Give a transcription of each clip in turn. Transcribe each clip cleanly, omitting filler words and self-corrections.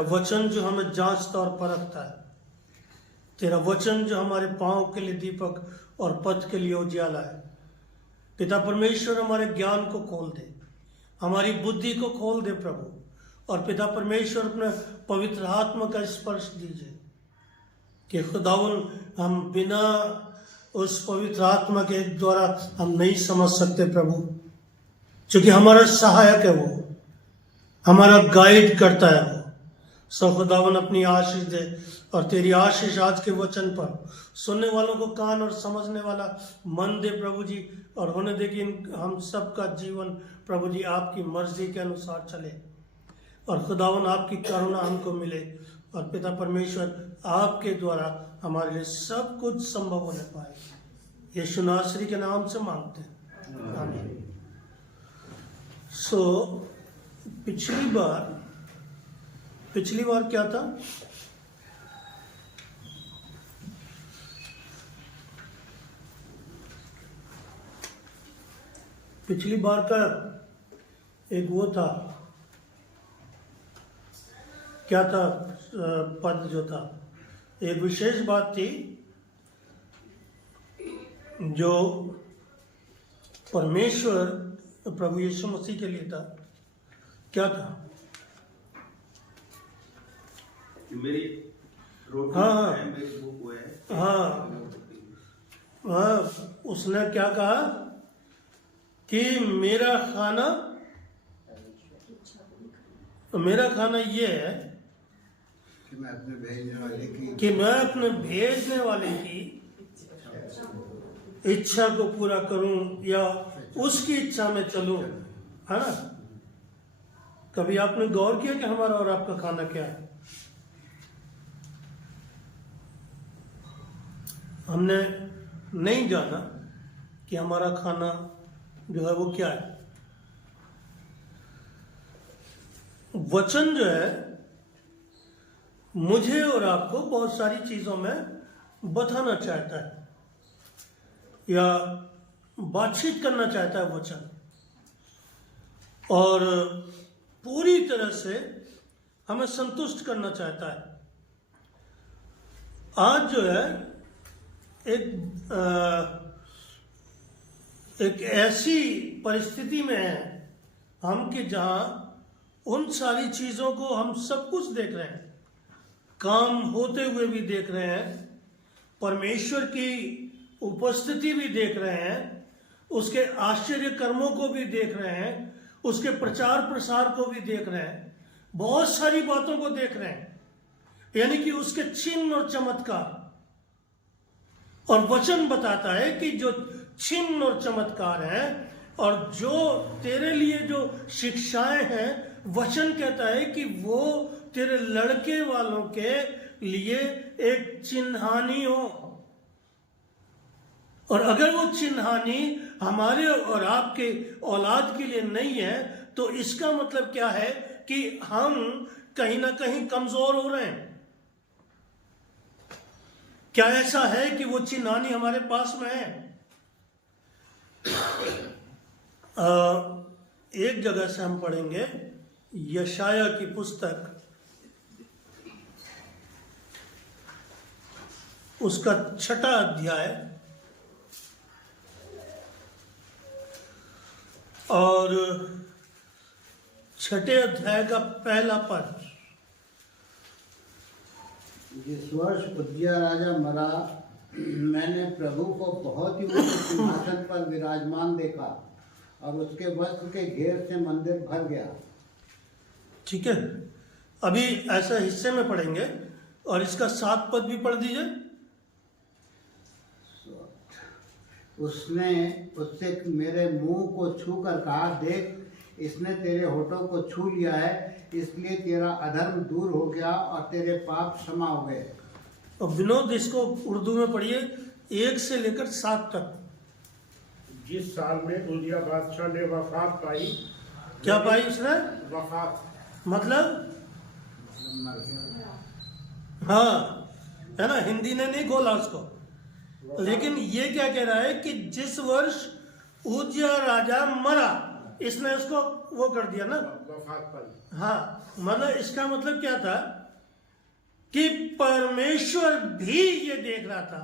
तेरा वचन जो हमें जांचता और परखता है, तेरा वचन जो हमारे पांव के लिए दीपक और पथ के लिए उजियाला है। पिता परमेश्वर हमारे ज्ञान को खोल दे, हमारी बुद्धि को खोल दे प्रभु, और पिता परमेश्वर अपने पवित्र आत्मा का स्पर्श दीजिए कि खुदावन हम बिना उस पवित्र आत्मा के द्वारा हम नहीं समझ सकते प्रभु, क्योंकि हमारा सहायक है, वो हमारा गाइड करता है वो। सो खुदावन अपनी आशीष दे, और तेरी आशीष आज के वचन पर सुनने वालों को कान और समझने वाला मन दे प्रभु जी, और होने दे कि हम सबका जीवन प्रभु जी आपकी मर्जी के अनुसार चले, और खुदावन आपकी करुणा हमको मिले, और पिता परमेश्वर आपके द्वारा हमारे लिए सब कुछ संभव होने पाए। यीशु नासरी के नाम से मांगते हैं, आमीन। सो पिछली बार क्या था? पिछली बार का एक वो था, क्या था पद जो था, एक विशेष बात थी जो परमेश्वर प्रभु यीशु मसीह के लिए था। क्या था? मेरी रोटी हाँ है, मेरी भूख वो है। हाँ, उसने क्या कहा कि मेरा खाना ये है कि मैं अपने भेजने वाले की इच्छा को पूरा करूं, या उसकी इच्छा में चलूं, है ना? कभी आपने गौर किया कि हमारा और आपका खाना क्या है? हमने नहीं जाना कि हमारा खाना जो है वो क्या है। वचन जो है मुझे और आपको बहुत सारी चीजों में बताना चाहता है या बातचीत करना चाहता है वचन, और पूरी तरह से हमें संतुष्ट करना चाहता है। आज जो है एक ऐसी परिस्थिति में है हम कि जहां उन सारी चीजों को हम सब कुछ देख रहे हैं, काम होते हुए भी देख रहे हैं, परमेश्वर की उपस्थिति भी देख रहे हैं, उसके आश्चर्य कर्मों को भी देख रहे हैं, उसके प्रचार प्रसार को भी देख रहे हैं, बहुत सारी बातों को देख रहे हैं, यानी कि उसके चिन्ह और चमत्कार। और वचन बताता है कि जो चिन्ह और चमत्कार हैं और जो तेरे लिए जो शिक्षाएं हैं, वचन कहता है कि वो तेरे लड़के वालों के लिए एक चिन्हानी हो। और अगर वो चिन्हानी हमारे और आपके औलाद के लिए नहीं है, तो इसका मतलब क्या है कि हम कहीं ना कहीं कमजोर हो रहे हैं। क्या ऐसा है कि वो चिन्हानी हमारे पास में है? एक जगह से हम पढ़ेंगे यशाया की पुस्तक, उसका 6वां अध्याय और 6ठे अध्याय का पहला पद। जिस वर्ष उज्जिया राजा मरा, मैंने प्रभु को बहुत ही ऊंचे सिंहासन पर विराजमान देखा और उसके वस्त्र के घेर से मंदिर भर गया। ठीक है, अभी ऐसा हिस्से में पढ़ेंगे और इसका 7 पद भी पढ़ दीजिए। उसने उससे मेरे मुंह को छू कर कहा, देख इसने तेरे होठों को छू लिया है, इसलिए तेरा अधर्म दूर हो गया और तेरे पाप क्षमा हो गए। और विनोद इसको उर्दू में पढ़िए 1 से लेकर 7 तक। जिस साल में उजिया बादशाह ने वफात पाई। क्या पाई उसने? वफात मतलब हाँ, है ना, हिंदी ने नहीं खोला उसको, लेकिन ये क्या कह रहा है कि जिस वर्ष उज्जिया राजा मरा, इसने उसको वो कर दिया ना। वफात पर। हाँ, मतलब इसका मतलब क्या था कि परमेश्वर भी ये देख रहा था,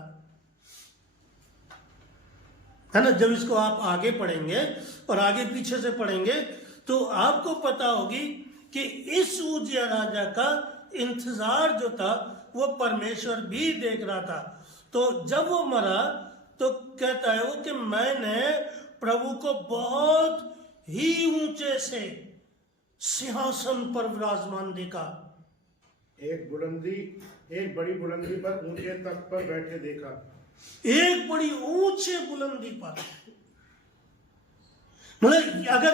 है ना। जब इसको आप आगे पढ़ेंगे और आगे पीछे से पढ़ेंगे तो आपको पता होगी कि इस उजिया राजा का इंतजार जो था वो परमेश्वर भी देख रहा था। तो जब वो मरा तो कहता है वो कि मैंने प्रभु को बहुत ही ऊंचे से सिंहासन पर विराजमान देखा। एक बड़ी बुलंदी पर ऊंचे तख्त पर बैठे देखा। एक बड़ी ऊंचे बुलंदी पर, मतलब अगर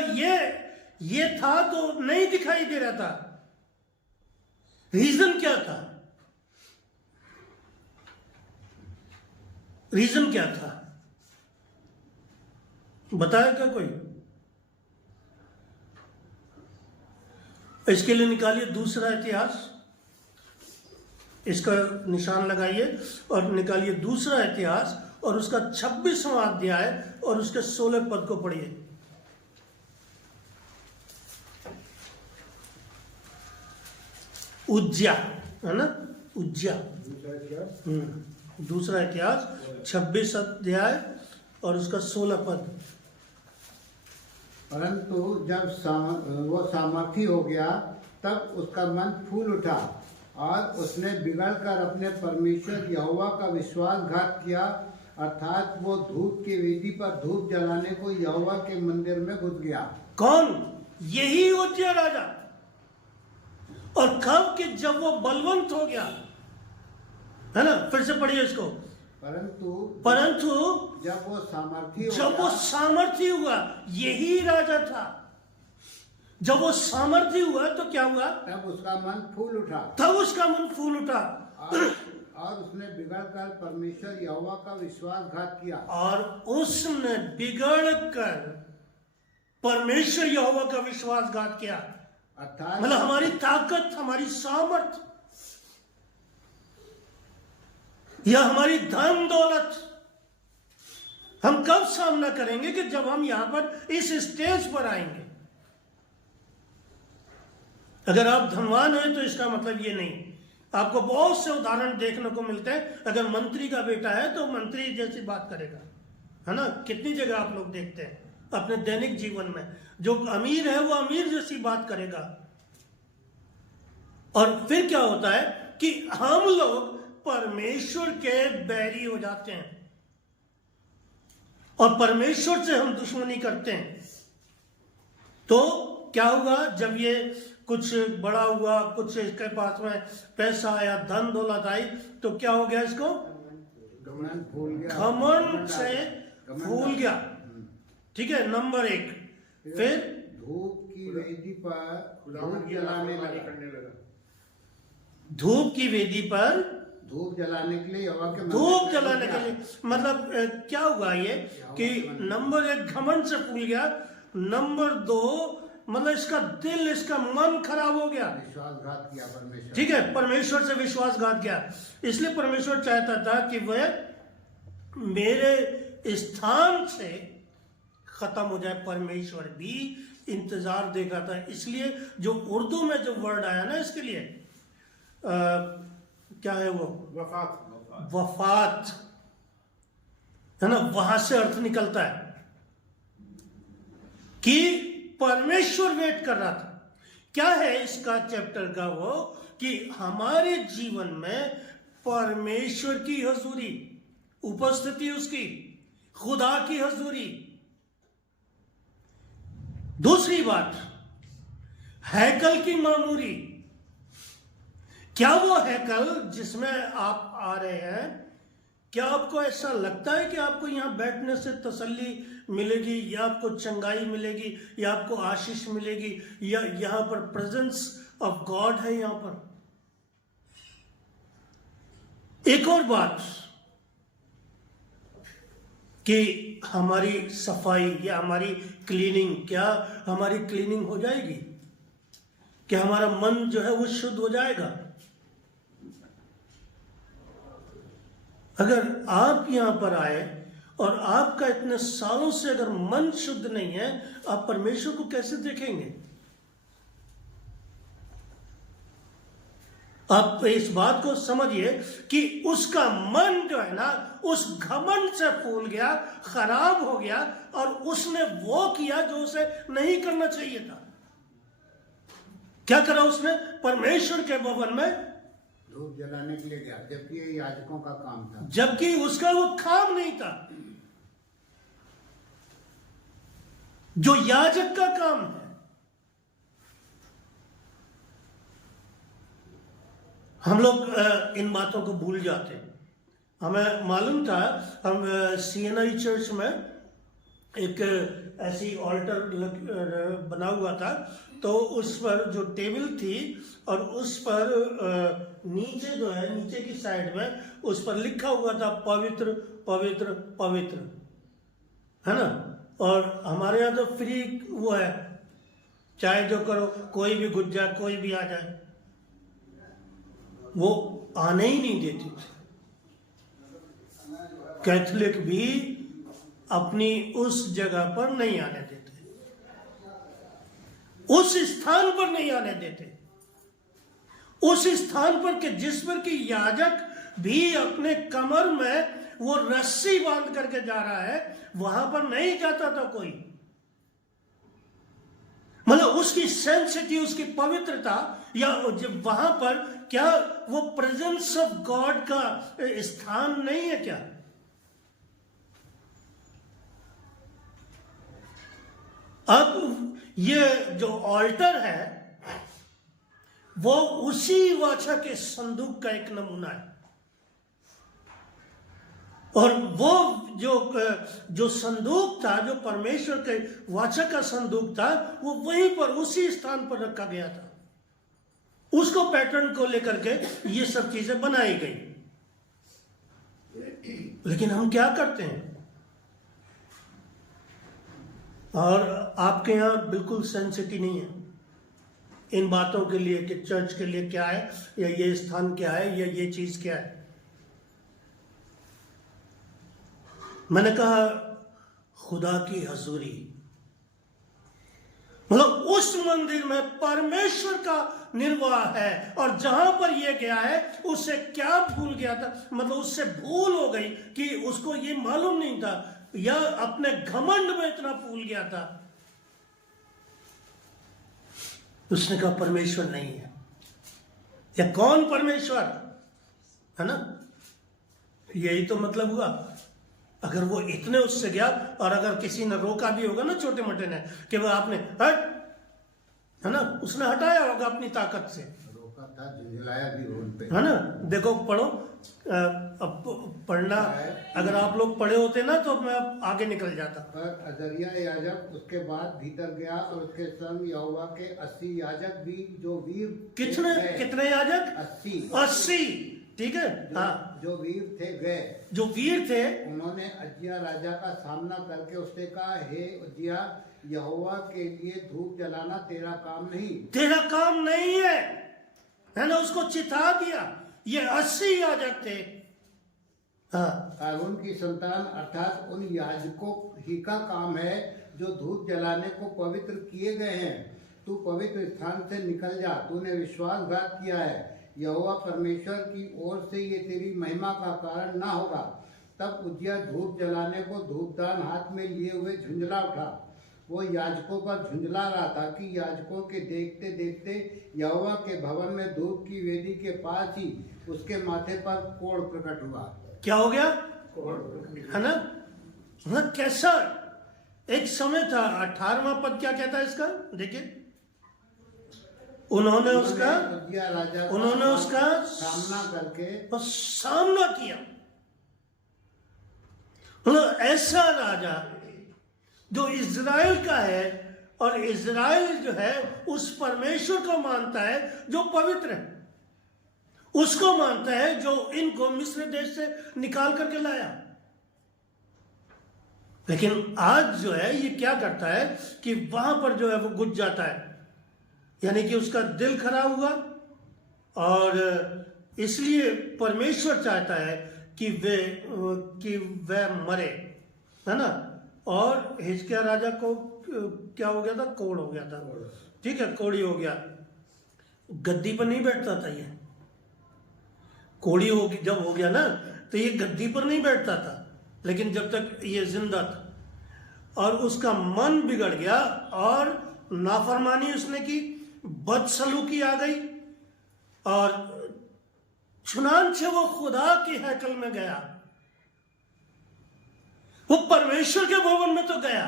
ये था तो नहीं दिखाई दे रहा था। रीजन क्या था? रीजन क्या था बताया क्या कोई? इसके लिए निकालिए दूसरा इतिहास, इसका निशान लगाइए और निकालिए दूसरा इतिहास और उसका 26वां अध्याय और उसके 16 पद को पढ़िए। उज्जा, है ना, उज्जा। दूसरा इतिहास 26 अध्याय और उसका 16 पद। परंतु जब वो सामर्थी हो गया तब उसका मन फूल उठा और उसने बिगड़कर अपने परमेश्वर यहोवा का विश्वासघात किया, अर्थात वो धूप की वेदी पर धूप जलाने को यहोवा के मंदिर में घुस गया। कौन? यही उज्जिया राजा। और कब कि जब वो बलवंत हो गया, है ना। फिर से पढ़िए इसको। परंतु जब वो सामर्थी हुआ, यही राजा था। जब वो सामर्थी हुआ तो क्या हुआ? तब उसका मन फूल उठा और उसने बिगड़कर परमेश्वर यहोवा का विश्वासघात किया। और उसने बिगड़कर परमेश्वर यहोवा का विश्वासघात किया। अर्थात मतलब हमारी ताकत, हमारी सामर्थ या हमारी धन दौलत हम कब सामना करेंगे? कि जब हम यहां पर इस स्टेज पर आएंगे। अगर आप धनवान हैं तो इसका मतलब ये नहीं। आपको बहुत से उदाहरण देखने को मिलते हैं। अगर मंत्री का बेटा है तो मंत्री जैसी बात करेगा, है ना। कितनी जगह आप लोग देखते हैं अपने दैनिक जीवन में, जो अमीर है वो अमीर जैसी बात करेगा। और फिर क्या होता है कि हम लोग परमेश्वर के बैरी हो जाते हैं और परमेश्वर से हम दुश्मनी करते हैं। तो क्या होगा? जब ये कुछ बड़ा हुआ, कुछ इसके पास में पैसा आया, धन दौलत आई, तो क्या हो गया? इसको घमंड से भूल गया। ठीक है, नंबर 1। फिर धूप की वेदी पर धूप जलाने लगा। धूप की वेदी पर धूप जलाने के लिए मतलब क्या हुआ ये कि नंबर 1 घमंड से भूल गया, नंबर 2 मतलब इसका दिल, इसका मन खराब हो गया, विश्वासघात किया परमेश्वर। ठीक है, परमेश्वर से विश्वासघात किया। इसलिए परमेश्वर चाहता था कि वह मेरे स्थान से खत्म हो जाए। परमेश्वर भी इंतजार देख रहा था। इसलिए जो उर्दू में जो वर्ड आया ना इसके लिए क्या है वो? वफात, है ना। वहां से अर्थ निकलता है कि परमेश्वर वेट कर रहा था। क्या है इसका चैप्टर का वो? कि हमारे जीवन में परमेश्वर की हजूरी, उपस्थिति उसकी, खुदा की हजूरी। दूसरी बात, हैकल की मामूरी। क्या वो हैकल जिसमें आप आ रहे हैं, क्या आपको ऐसा लगता है कि आपको यहां बैठने से तसल्ली मिलेगी, या आपको चंगाई मिलेगी, या आपको आशीष मिलेगी, या यहां पर प्रेजेंस ऑफ गॉड है यहां पर? एक और बात कि हमारी सफाई या हमारी क्लीनिंग, क्या हमारी क्लीनिंग हो जाएगी? क्या हमारा मन जो है वो शुद्ध हो जाएगा? अगर आप यहां पर आए और आपका इतने सालों से अगर मन शुद्ध नहीं है, आप परमेश्वर को कैसे देखेंगे? आप इस बात को समझिए कि उसका मन जो है ना, उस घमंड से फूल गया, खराब हो गया, और उसने वो किया जो उसे नहीं करना चाहिए था। क्या करा उसने? परमेश्वर के भवन में धूप जलाने के लिए गया, जबकि ये याजकों का काम था, जबकि उसका वो काम नहीं था जो याजक का काम है। हम लोग इन बातों को भूल जाते हैं। हमें मालूम था, हम सीएनआई चर्च में एक ऐसी ऑल्टर बना हुआ था, तो उस पर जो टेबल थी और उस पर नीचे जो है, नीचे की साइड में उस पर लिखा हुआ था पवित्र पवित्र पवित्र, है ना। और हमारे यहाँ तो फ्री वो है, चाहे जो करो, कोई भी घुस जाए, कोई भी आ जाए, वो आने ही नहीं देती थी। कैथोलिक भी अपनी उस जगह पर नहीं आने देते, उस स्थान पर नहीं आने देते, उस स्थान पर के जिस पर कि याजक भी अपने कमर में वो रस्सी बांध करके जा रहा है, वहां पर नहीं जाता था कोई। मतलब उसकी सेंसिटी, उसकी पवित्रता, या जब वहां पर क्या वो प्रेजेंस ऑफ गॉड का स्थान नहीं है क्या? अब ये जो ऑल्टर है वो उसी वाचा के संदूक का एक नमूना है, और वो जो संदूक था, जो परमेश्वर के वाचा का संदूक था, वो वहीं पर उसी स्थान पर रखा गया था। उसको पैटर्न को लेकर के ये सब चीजें बनाई गई। लेकिन हम क्या करते हैं? और आपके यहाँ बिल्कुल सेंसिटिव नहीं है इन बातों के लिए कि चर्च के लिए क्या है, या ये स्थान क्या है, या ये चीज क्या है। मैंने कहा खुदा की हजूरी, मतलब उस मंदिर में परमेश्वर का निर्वाह है, और जहां पर यह गया है उससे क्या भूल गया था, मतलब उससे भूल हो गई कि उसको ये मालूम नहीं था, या अपने घमंड में इतना भूल गया था, उसने कहा परमेश्वर नहीं है। या कौन परमेश्वर है ना? यही तो मतलब हुआ। अगर वो इतने उससे गया, और अगर किसी ने रोका भी होगा ना, छोटे मोटे ने, कि वो आपने हट, है ना, उसने हटाया होगा अपनी ताकत से, रोका था, झुंझलाया भी उन पे, है ना। देखो पढ़ो, अब पढ़ना, अगर आप लोग पढ़े होते ना तो मैं अब आगे निकल जाता। पर अजरिया याजक उसके बाद भीतर गया, और उसके संग यहोवा के 80 याजक भी, जो वीर कितने याजक? 80, ठीक है। हाँ, जो वीर थे गए, जो वीर थे, उन्होंने अज्जिया राजा का सामना करके उससे कहा, हे अज्जिया, यहोवा के लिए धूप जलाना तेरा काम नहीं, तेरा काम नहीं है ना। उसको चिता दिया। ये 80 याजक थे। हाँ, हारून की संतान अर्थात उन याजकों ही का काम है जो धूप जलाने को पवित्र किए गए हैं। तू पवित्र स्थान से निकल जा, तूने विश्वासघात किया है, यहोवा परमेश्वर की ओर से ये तेरी महिमा का कारण ना होगा। तब उज्जिया धूप जलाने को धूपदान हाथ में लिए हुए झुंझला उठा। वो याजकों पर झुंझला रहा था कि याजकों के देखते देखते यहोवा के भवन में धूप की वेदी के पास ही उसके माथे पर कोढ़ प्रकट हुआ। क्या हो गया? है ना। हाँ, कैसा एक समय था। 18वां पद क्या कहता है इसका? देखिए, उन्होंने उसका सामना करके सामना किया। मतलब ऐसा राजा जो इज़राइल का है, और इज़राइल जो है उस परमेश्वर को मानता है जो पवित्र है, उसको मानता है जो इनको मिस्र देश से निकाल करके लाया। लेकिन आज जो है ये क्या करता है कि वहां पर जो है वो घुस जाता है, यानी कि उसका दिल खराब हुआ, और इसलिए परमेश्वर चाहता है कि वह मरे। है ना, और हिजकिया राजा को क्या हो गया था, कोढ़ हो गया था, ठीक है, कोढ़ी हो गया, गद्दी पर नहीं बैठता था ये, कोढ़ी होगी जब हो गया ना तो ये गद्दी पर नहीं बैठता था, लेकिन जब तक ये जिंदा था, और उसका मन बिगड़ गया और नाफरमानी उसने की, बदसलूकी आ गई, और चुनांचे वो खुदा के हैकल में गया, वो परमेश्वर के भवन में तो गया,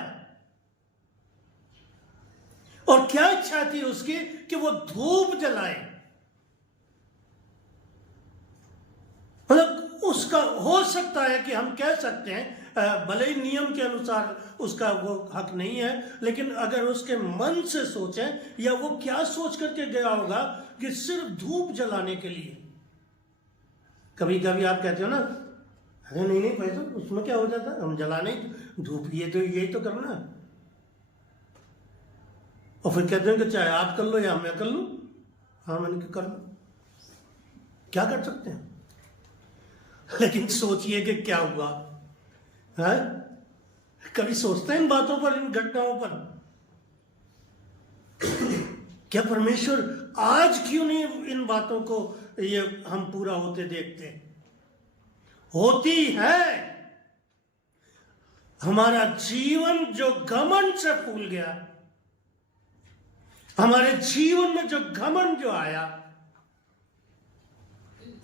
और क्या इच्छा थी उसकी कि वो धूप जलाए, मतलब उसका हो सकता है कि हम कह सकते हैं भले ही नियम के अनुसार उसका वो हक नहीं है, लेकिन अगर उसके मन से सोचें, या वो क्या सोच करके गया होगा कि सिर्फ धूप जलाने के लिए। कभी कभी आप कहते हो ना, अरे नहीं भाई, तो उसमें क्या हो जाता, हम जलाने धूप, ये तो यही तो करना है, और फिर कहते हैं कि चाहे आप कर लो या मैं कर लूं, हाँ मैंने कर लो, क्या कर सकते हैं। लेकिन सोचिए कि क्या हुआ है, कभी सोचते हैं इन बातों पर, इन घटनाओं पर, क्या परमेश्वर आज क्यों नहीं इन बातों को ये हम पूरा होते देखते हैं। होती है, हमारा जीवन जो घमंड से फूल गया, हमारे जीवन में जो घमंड जो आया,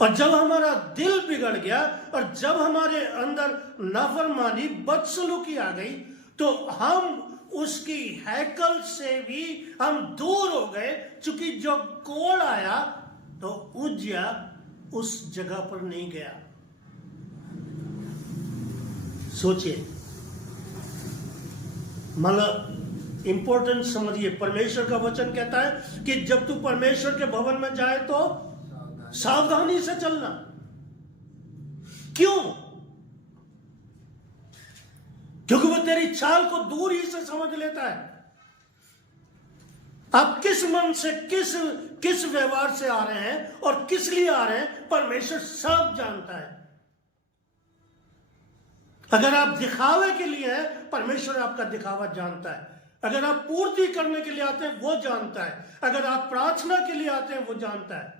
और जब हमारा दिल बिगड़ गया, और जब हमारे अंदर नाफरमानी बदसलूकी आ गई, तो हम उसकी हैकल से भी हम दूर हो गए, क्योंकि जो कोढ़ आया तो उज्जिया उस जगह पर नहीं गया। सोचिए, मतलब इंपॉर्टेंट समझिए, परमेश्वर का वचन कहता है कि जब तू परमेश्वर के भवन में जाए तो सावधानी से चलना। क्यों? क्योंकि वो तेरी चाल को दूर ही से समझ लेता है। आप किस मन से, किस व्यवहार से आ रहे हैं और किस लिए आ रहे हैं, परमेश्वर सब जानता है। अगर आप दिखावे के लिए हैं, परमेश्वर आपका दिखावा जानता है। अगर आप पूर्ति करने के लिए आते हैं, वो जानता है। अगर आप प्रार्थना के लिए आते हैं, वो जानता है।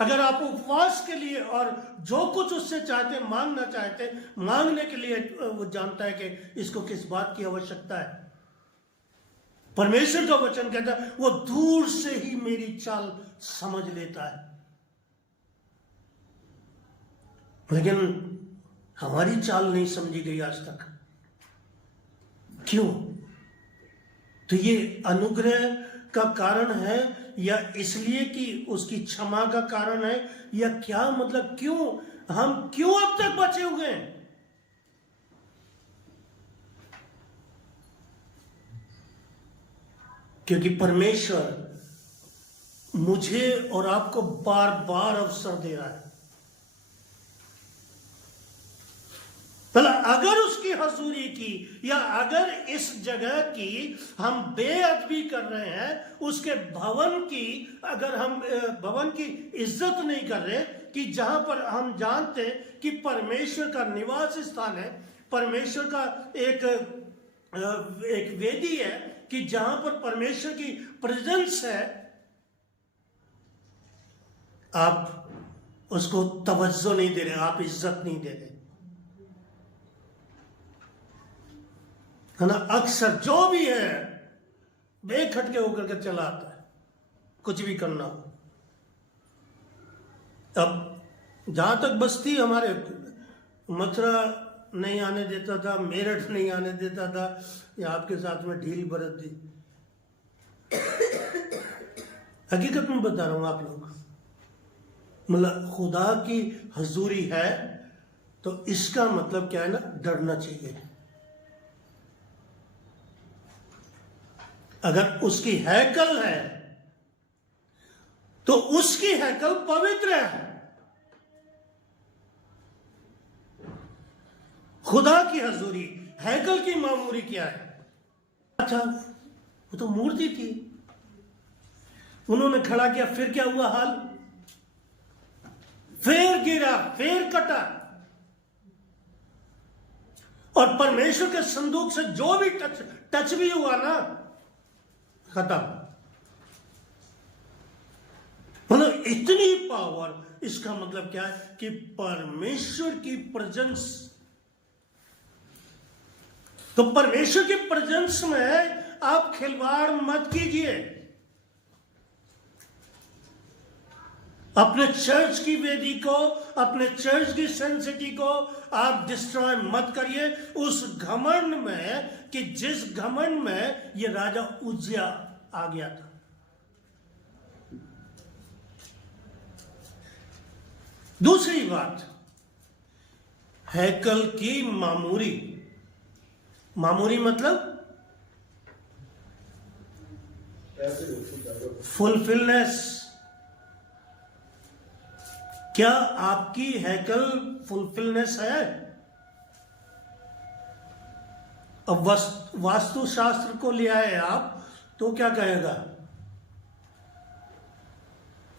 अगर आप उपवास के लिए और जो कुछ उससे चाहते, मांगना चाहते, मांगने के लिए, वो जानता है कि इसको किस बात की आवश्यकता है। परमेश्वर का वचन कहता है वो दूर से ही मेरी चाल समझ लेता है। लेकिन हमारी चाल नहीं समझी गई आज तक। क्यों? तो ये अनुग्रह का कारण है, या इसलिए कि उसकी क्षमा का कारण है, या क्या मतलब, क्यों हम क्यों अब तक बचे हुए हैं? क्योंकि परमेश्वर मुझे और आपको बार बार अवसर दे रहा है। अगर उसकी हजूरी की, या अगर इस जगह की हम बेअदबी कर रहे हैं, उसके भवन की अगर हम भवन की इज्जत नहीं कर रहे, कि जहां पर हम जानते हैं कि परमेश्वर का निवास स्थान है, परमेश्वर का एक वेदी है, कि जहां पर परमेश्वर की प्रेजेंस है, आप उसको तवज्जो नहीं दे रहे, आप इज्जत नहीं दे रहे, है ना। अक्सर जो भी है बेखटके होकर के चला आता है, कुछ भी करना हो। अब जहां तक बस्ती, हमारे मथुरा नहीं आने देता था, मेरठ नहीं आने देता था, या आपके साथ में ढील बरत दी। हकीकत में बता रहा हूं आप लोग, मतलब खुदा की हजूरी है तो इसका मतलब क्या है ना, डरना चाहिए। अगर उसकी हैकल है तो उसकी हैकल पवित्र है। खुदा की हजूरी, हैकल की मामूरी क्या है? अच्छा, वो तो मूर्ति थी, उन्होंने खड़ा किया, फिर क्या हुआ हाल? फिर गिरा, फिर कटा, और परमेश्वर के संदूक से जो भी टच भी हुआ ना, खत्म। मतलब इतनी पावर। इसका मतलब क्या है कि परमेश्वर की प्रेजेंस। तो परमेश्वर की प्रेजेंस में आप खिलवाड़ मत कीजिए। अपने चर्च की वेदी को, अपने चर्च की सेंसिटी को आप डिस्ट्रॉय मत करिए उस घमंड में कि जिस घमंड में ये राजा उज्जिया आ गया था। दूसरी बात, हैकल की मामूरी। मामूरी मतलब फुलफिलनेस। क्या आपकी हैकल फुलफिलनेस है? अब वास्तुशास्त्र को ले आए आप तो क्या कहेगा?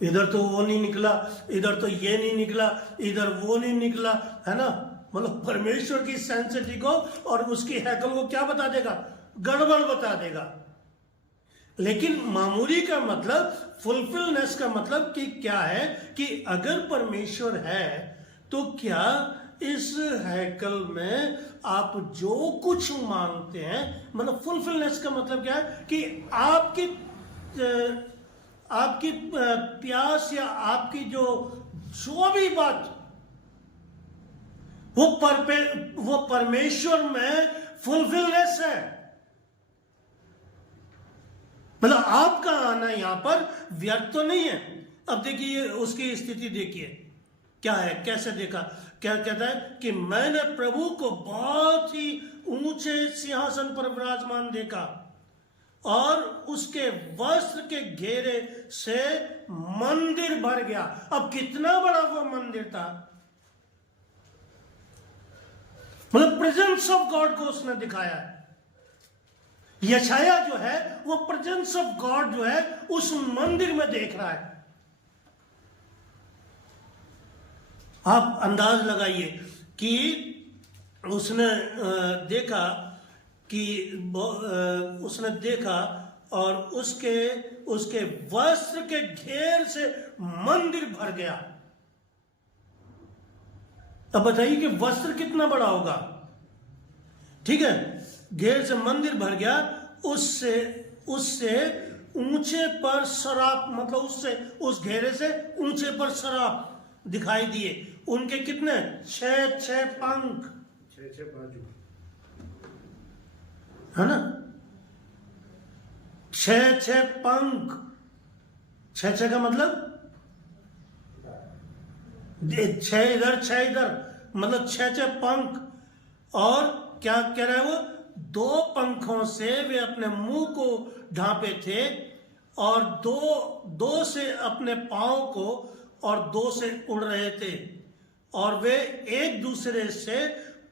इधर तो वो नहीं निकला, इधर तो ये नहीं निकला, इधर वो नहीं निकला, है ना। मतलब परमेश्वर की सेंसिटी को और उसकी हैकल को क्या बता देगा? गड़बड़ बता देगा। लेकिन मामूली का मतलब, फुलफिलनेस का मतलब कि क्या है कि अगर परमेश्वर है तो क्या इस हैकल में आप जो कुछ मांगते हैं, मतलब फुलफिलनेस का मतलब क्या है कि आपकी प्यास या आपकी जो भी बात वो परमेश्वर में फुलफिलनेस है। मतलब आपका आना यहां पर व्यर्थ तो नहीं है। अब देखिए उसकी स्थिति देखिए क्या है, कैसे देखा। क्या कहता है कि मैंने प्रभु को बहुत ही ऊंचे सिंहासन पर विराजमान देखा और उसके वस्त्र के घेरे से मंदिर भर गया। अब कितना बड़ा वो मंदिर था, मतलब प्रेजेंस ऑफ गॉड को उसने दिखाया है। यशाया जो है वो प्रेजेंस ऑफ गॉड जो है उस मंदिर में देख रहा है। आप अंदाज लगाइए कि उसने देखा कि उसने देखा और उसके वस्त्र के घेर से मंदिर भर गया। अब बताइए कि वस्त्र कितना बड़ा होगा, ठीक है। घेर से मंदिर भर गया, उससे ऊंचे पर सराप, मतलब उससे उस घेरे से ऊंचे पर सराप दिखाई दिए। उनके कितने? 6 पंख, 6 बाजू, है ना। 6 पंख, 6 का मतलब 6 इधर 6 इधर, मतलब 6 पंख। और क्या कह रहा है वो? 2 पंखों से वे अपने मुंह को ढांपे थे और दो से अपने पांव को और 2 से उड़ रहे थे। और वे एक दूसरे से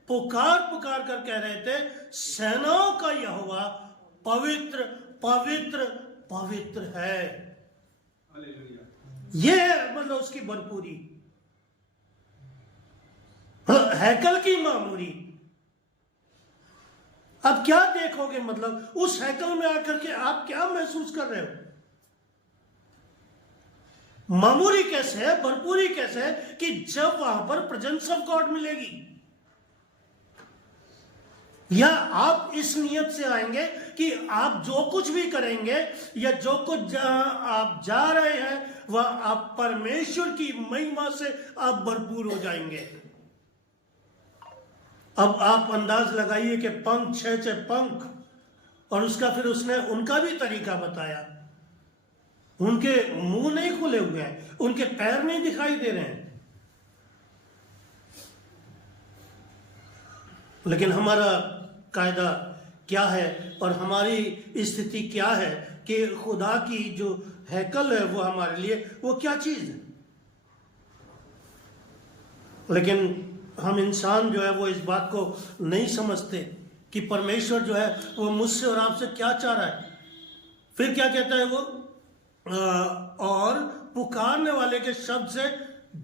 पुकार कर कह रहे थे, सेनाओं का यहोवा पवित्र पवित्र पवित्र है। ये है मतलब उसकी भरपूरी, हैकल की मामूरी। अब क्या देखोगे, मतलब उस हैकल में आकर के आप क्या महसूस कर रहे हो? मामूरी कैसे है, भरपूरी कैसे है कि जब वहां पर प्रेजेंस ऑफ गॉड मिलेगी। या आप इस नियत से आएंगे कि आप जो कुछ भी करेंगे या जो कुछ आप जा रहे हैं वह आप परमेश्वर की महिमा से आप भरपूर हो जाएंगे। अब आप अंदाज लगाइए कि पंख, 6 पंख, और उसका फिर उसने उनका भी तरीका बताया। उनके मुंह नहीं खुले हुए हैं, उनके पैर नहीं दिखाई दे रहे हैं। लेकिन हमारा कायदा क्या है और हमारी स्थिति क्या है कि खुदा की जो हैकल है वो हमारे लिए वो क्या चीज है। लेकिन हम इंसान जो है वो इस बात को नहीं समझते कि परमेश्वर जो है वो मुझसे और आपसे क्या चाह रहा है। फिर क्या कहता है वो? और पुकारने वाले के शब्द से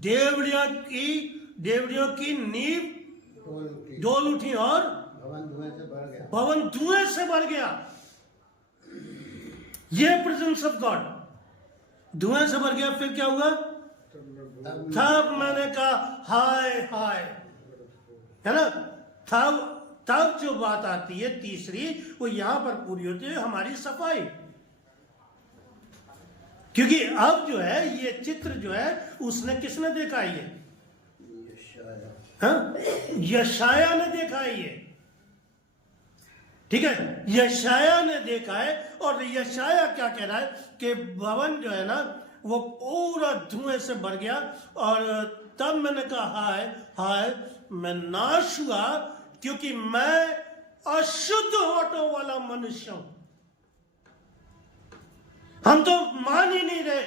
डेवड़ियों की नींव डोल उठी और भवन धुएं से भर गया। भवन धुएं से भर गया। ये प्रेजेंस ऑफ गॉड धुएं से भर गया। फिर क्या हुआ? तब मैंने कहा हाय हाय, है ना। तब जो बात आती है तीसरी, वो यहां पर पूरी होती है, हमारी सफाई। क्योंकि अब जो है ये चित्र जो है उसने किसने देखा? ये यशाया ने देखा है। ये ठीक है, यशाया ने देखा है। और यशाया क्या कह रहा है कि भवन जो है ना वो पूरा धुएं से भर गया। और तब मैंने कहा हाय हाय, मैं नाश हुआ, क्योंकि मैं अशुद्ध होठों वाला मनुष्य हूं। हम तो मान ही नहीं रहे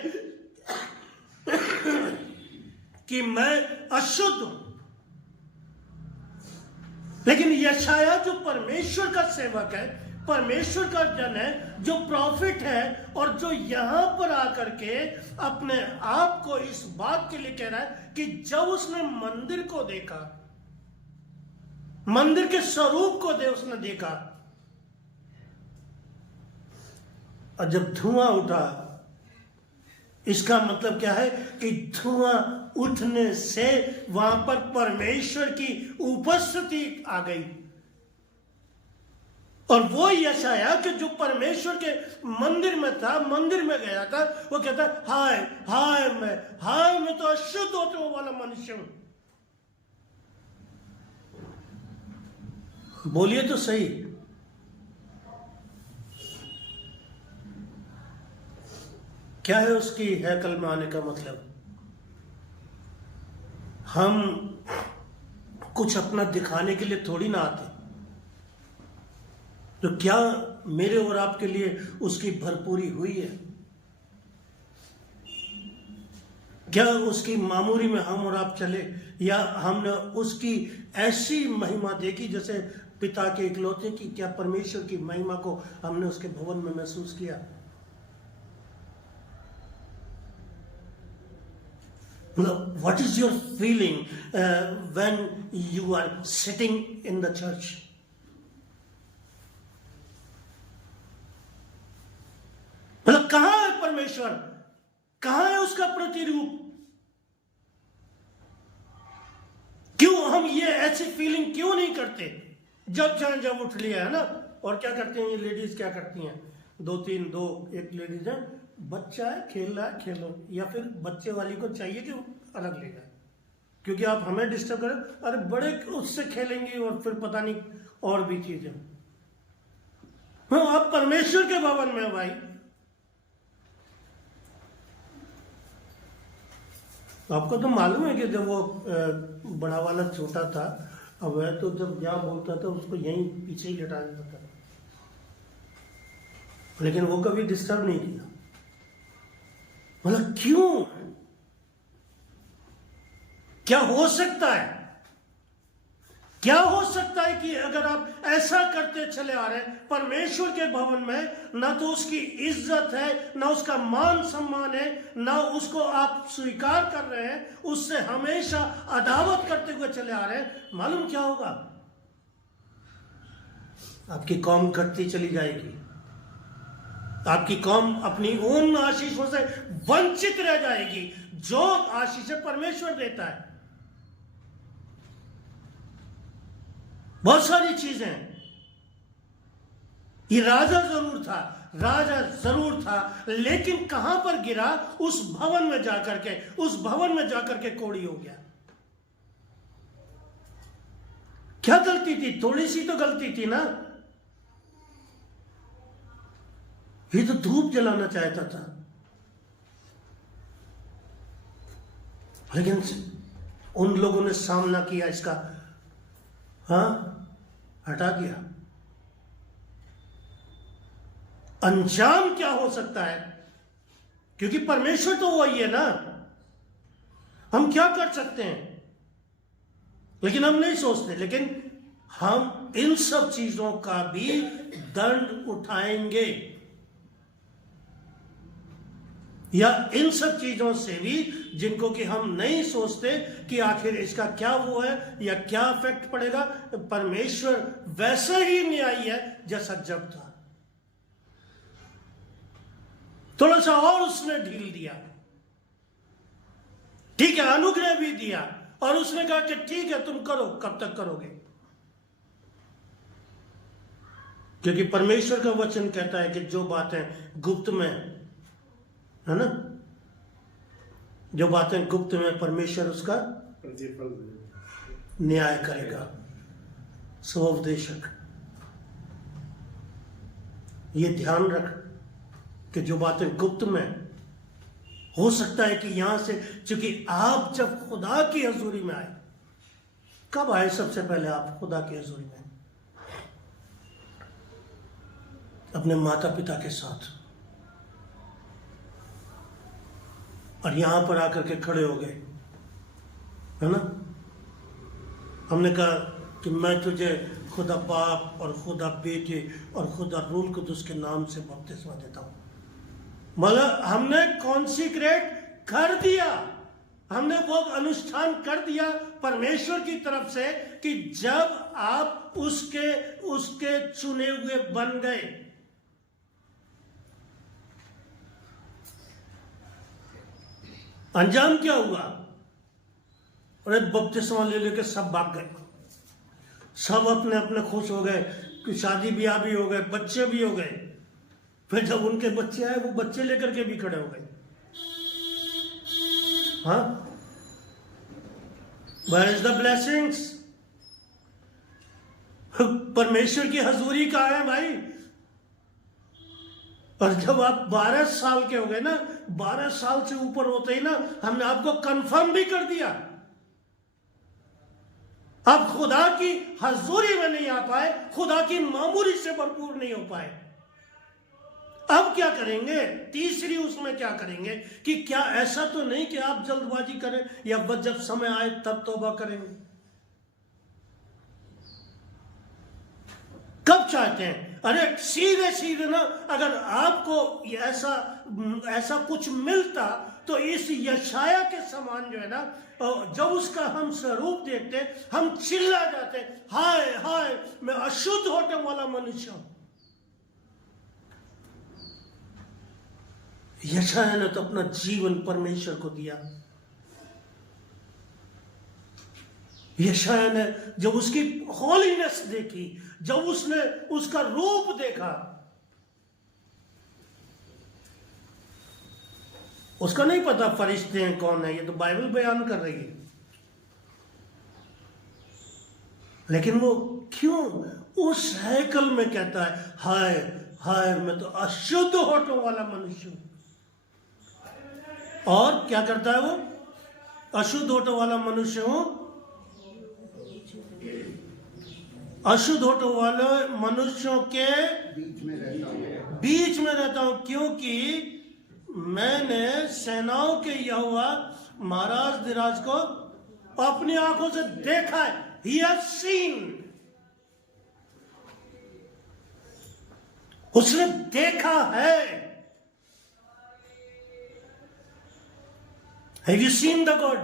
कि मैं अशुद्ध हूं। लेकिन यशाया जो परमेश्वर का सेवक है, परमेश्वर का जन है, जो प्रॉफिट है, और जो यहां पर आकर के अपने आप को इस बात के लिए कह रहा है कि जब उसने मंदिर को देखा, मंदिर के स्वरूप को उसने देखा, और जब धुआं उठा, इसका मतलब क्या है कि धुआं उठने से वहां पर परमेश्वर की उपस्थिति आ गई। और वो यशाया कि जो परमेश्वर के मंदिर में था, मंदिर में गया था, वो कहता हाय हाय, मैं तो अशुद्ध होने वाला मनुष्य हूं। बोलिए तो सही, क्या है उसकी हैकल में आने का मतलब? हम कुछ अपना दिखाने के लिए थोड़ी ना आते। तो क्या मेरे और आपके लिए उसकी भरपूरी हुई है? क्या उसकी मामूरी में हम और आप चले, या हमने उसकी ऐसी महिमा देखी जैसे पिता के इकलौते की? क्या परमेश्वर की महिमा को हमने उसके भवन में महसूस किया? What is your feeling when you are sitting in the church? मतलब कहां है परमेश्वर? कहां है उसका प्रतिरूप? क्यों हम ये ऐसी फीलिंग क्यों नहीं करते? जब उठ लिया है ना, और क्या करते हैं ये लेडीज? क्या करती हैं? एक लेडीज है, बच्चा है, खेल रहा है, खेलो, या फिर बच्चे वाली को चाहिए कि अलग ले जाए, क्योंकि आप हमें डिस्टर्ब करें। अरे बड़े उससे खेलेंगे और फिर पता नहीं और भी चीजें। आप परमेश्वर के भवन में हो भाई। आपको तो मालूम है कि जब वो बड़ा वाला छोटा था, अब है तो जब यहाँ बोलता था उसको यहीं पीछे ही लेटा देता था, लेकिन वो कभी डिस्टर्ब नहीं किया। मतलब क्यों? क्या हो सकता है? क्या हो सकता है कि अगर आप ऐसा करते चले आ रहे हैं परमेश्वर के भवन में, ना तो उसकी इज्जत है, ना उसका मान सम्मान है, ना उसको आप स्वीकार कर रहे हैं, उससे हमेशा अदावत करते हुए चले आ रहे हैं, मालूम क्या होगा? आपकी कौम घटती चली जाएगी। आपकी कौम अपनी उन आशीषों से वंचित रह जाएगी जो आशीषें परमेश्वर देता है। बहुत सारी चीजें। ये राजा जरूर था, लेकिन कहां पर गिरा? उस भवन में जाकर के कोड़ी हो गया। क्या गलती थी? थोड़ी सी तो गलती थी ना। ये तो धूप जलाना चाहता था, लेकिन उन लोगों ने सामना किया इसका, हटा दिया। अंजाम क्या हो सकता है? क्योंकि परमेश्वर तो वही है ना। हम क्या कर सकते हैं? लेकिन हम नहीं सोचते। लेकिन हम इन सब चीजों का भी दंड उठाएंगे। या इन सब चीजों से भी जिनको कि हम नहीं सोचते कि आखिर इसका क्या वो है या क्या इफेक्ट पड़ेगा, परमेश्वर वैसा ही न्यायी है जैसा जब था। थोड़ा सा और उसने ढील दिया, ठीक है, अनुग्रह भी दिया, और उसने कहा कि ठीक है तुम करो, कब तक करोगे? क्योंकि परमेश्वर का वचन कहता है कि जो बातें गुप्त में है ना, जो बातें गुप्त में परमेश्वर उसका प्रतिफल न्याय करेगा। स्वोपदेशक, ये ध्यान रख कि जो बातें गुप्त में, हो सकता है कि यहां से, क्योंकि आप जब खुदा की हजूरी में आए, कब आए सबसे पहले आप खुदा की हजूरी में? अपने माता पिता के साथ, और यहां पर आकर के खड़े हो गए, है ना। हमने कहा कि मैं तुझे खुदा बाप और खुदा बेटे और खुदा रूह कुदुस के नाम से बपतिस्मा देता हूं। मतलब हमने कॉन्सिक्रेट कर दिया, हमने वो अनुष्ठान कर दिया परमेश्वर की तरफ से कि जब आप उसके चुने हुए बन गए, अंजाम क्या हुआ? अरे बपतिस्मा ले लेके सब भाग गए, सब अपने अपने खुश हो गए, कि शादी ब्याह भी हो गए, बच्चे भी हो गए। फिर जब उनके बच्चे आए, वो बच्चे लेकर के भी खड़े हो गए। हाँ, Where is the blessings? परमेश्वर की हजूरी कहाँ है भाई? और जब आप 12 साल के हो गए ना, 12 साल से ऊपर होते ही ना, हमने आपको कंफर्म भी कर दिया, आप खुदा की हजूरी में नहीं आ पाए, खुदा की मामूली से भरपूर नहीं हो पाए। अब क्या करेंगे? तीसरी उसमें क्या करेंगे कि क्या ऐसा तो नहीं कि आप जल्दबाजी करें या बस जब समय आए तब तौबा करेंगे? कब चाहते हैं? अरे सीधे सीधे ना, अगर आपको ऐसा कुछ मिलता तो इस यशाया के समान जो है ना, जब उसका हम स्वरूप देखते हम चिल्ला जाते, हाय हाय मैं अशुद्ध होने वाला मनुष्य हूं। यशाया ने तो अपना जीवन परमेश्वर को दिया। यशाया ने जब उसकी होलीनेस देखी, जब उसने उसका रूप देखा, उसका नहीं पता फरिश्ते हैं कौन है, ये तो बाइबल बयान कर रही है, लेकिन वो क्यों उस हैकल में कहता है, हाय हाय मैं तो अशुद्ध होठों वाला मनुष्य हूं। और क्या करता है वो? अशुद्ध होठों वाला मनुष्य हूं, अशुद्ध होठों वाले मनुष्यों के बीच में रहता हूं, क्योंकि मैंने सेनाओं के यहोवा महाराज धीराज को अपनी आंखों से देखा है। He has seen, उसने देखा है। Have you seen the God?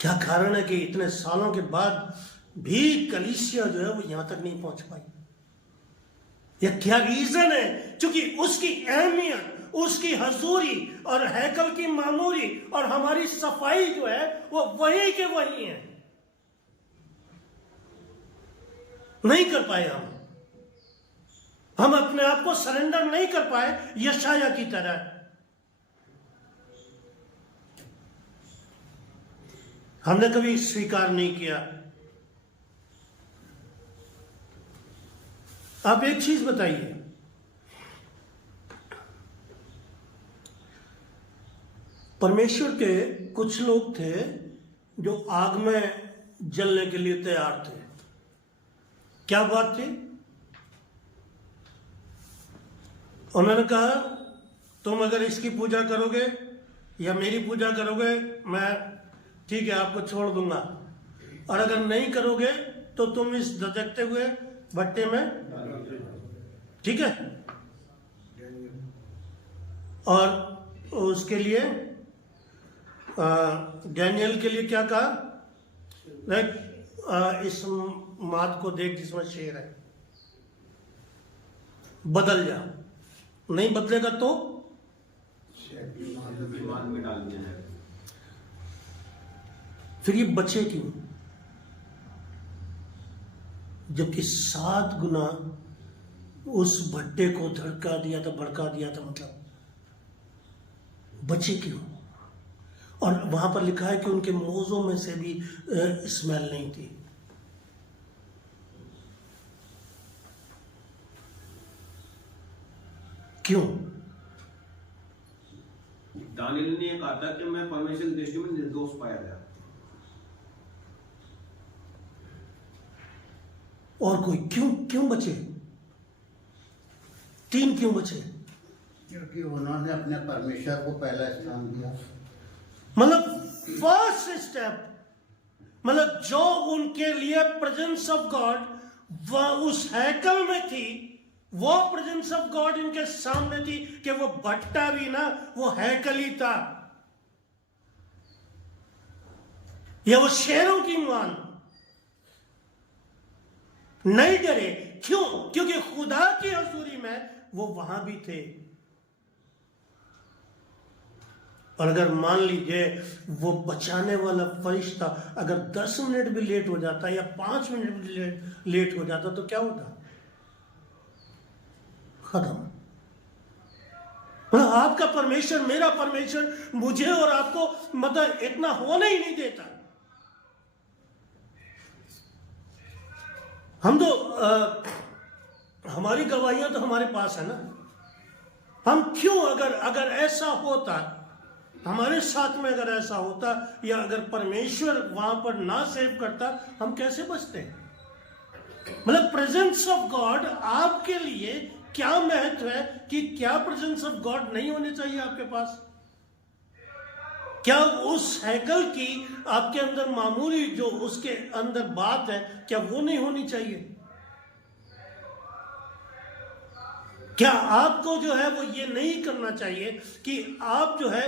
क्या कारण है कि इतने सालों के बाद भी कलीसिया जो है वो यहां तक नहीं पहुंच पाई? या क्या रीजन है? क्योंकि उसकी अहमियत, उसकी हजूरी और हैकल की मामूरी और हमारी सफाई जो है वो वही के वही है। नहीं कर पाए हम अपने आप को सरेंडर नहीं कर पाए यशाया की तरह। हमने कभी स्वीकार नहीं किया। आप एक चीज बताइए, परमेश्वर के कुछ लोग थे जो आग में जलने के लिए तैयार थे। क्या बात थी? उन्होंने कहा तुम अगर इसकी पूजा करोगे या मेरी पूजा करोगे, मैं ठीक है आपको छोड़ दूंगा, और अगर नहीं करोगे तो तुम इस धधकते हुए भट्टे में, ठीक है, और उसके लिए डैनियल के लिए क्या कहा? इस माद को देख जिसमें शेर है, बदल जा, नहीं बदलेगा तो विवाद में डाल दिया है। फिर ये बचे क्यों? जबकि 7 गुना उस भट्टे को धड़का दिया था, भड़का दिया था, मतलब बचे क्यों? और वहां पर लिखा है कि उनके मोजों में से भी स्मेल नहीं थी। क्यों? दानियल ने कहा था कि मैं परमेश्वर की दृष्टि में निर्दोष पाया गया। और कोई क्यों बचे? 3 क्यों बचे? क्योंकि उन्होंने अपने परमेश्वर को पहला स्थान दिया। मतलब फर्स्ट स्टेप, मतलब जो उनके लिए प्रेजेंस ऑफ गॉड वह उस हैकल में थी, वो प्रेजेंस ऑफ गॉड इनके सामने थी कि वो भट्टा भी ना, वो हैकल ही था, या वो शेरों की मान। नहीं डरे, क्यों? क्योंकि खुदा की हजूरी में वो वहां भी थे। और अगर मान लीजिए वो बचाने वाला फरिश्ता अगर 10 मिनट भी लेट हो जाता या 5 मिनट भी लेट हो जाता तो क्या होता? खत्म। मतलब आपका परमेश्वर, मेरा परमेश्वर मुझे और आपको मतलब इतना होने ही नहीं देता। हम तो हमारी गवाहियां तो हमारे पास है ना। हम क्यों, अगर ऐसा होता हमारे साथ में, अगर ऐसा होता या अगर परमेश्वर वहां पर ना सेव करता, हम कैसे बचते? मतलब प्रेजेंस ऑफ गॉड आपके लिए क्या महत्व है कि क्या प्रेजेंस ऑफ गॉड नहीं होनी चाहिए आपके पास? क्या उस हैकल की आपके अंदर मामूली जो उसके अंदर बात है, क्या वो नहीं होनी चाहिए? क्या आपको जो है वो ये नहीं करना चाहिए कि आप जो है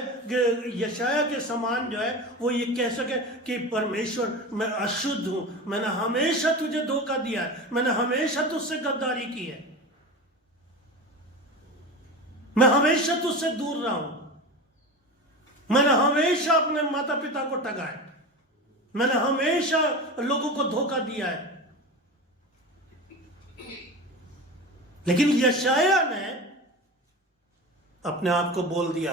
यशाया के समान जो है वो ये कह सके कि परमेश्वर मैं अशुद्ध हूं, मैंने हमेशा तुझे धोखा दिया है, मैंने हमेशा तुझसे गद्दारी की है, मैं हमेशा तुझसे दूर रहा हूं, मैंने हमेशा अपने माता पिता को ठगा है, मैंने हमेशा लोगों को धोखा दिया है। लेकिन यशाया ने अपने आप को बोल दिया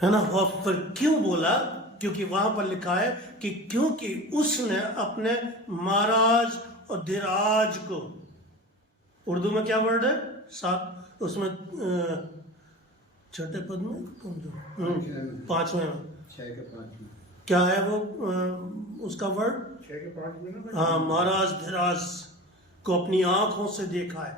है ना। वह फिर क्यों बोला? क्योंकि वहां पर लिखा है कि क्योंकि उसने अपने महाराज और धीराज को, उर्दू में क्या वर्ड है? 7 उसमें छठे पद में 5वें में 6 के 5 में क्या है वो उसका वर्ड? 6 के 5 में ना। हाँ, महाराज धीराज को अपनी आंखों से देखा है।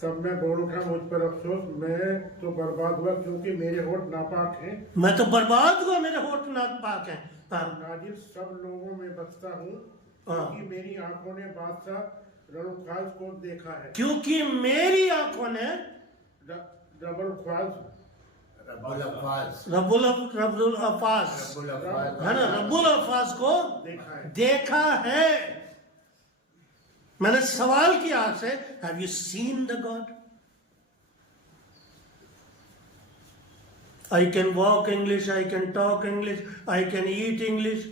तब मैं बोल उठा, मुझ पर अफसोस, मैं तो बर्बाद हुआ क्योंकि मेरे होठ नापाक हैं। मैं तो बर्बाद हुआ, मेरे होठ नापाक हैं। नाजिस सब लोगों में बसता हूँ क्योंकि मेरी आंखों ने बादशाह रबुलख्वाज को देखा है। क्योंकि मेरी आंखों ने रबुलख्वाज रब्बुल अफाज है ना, रब्बुल अफाज को देखा है। मैंने सवाल किया आपसे, have you seen the God? I can walk English, I can talk English, I can eat English.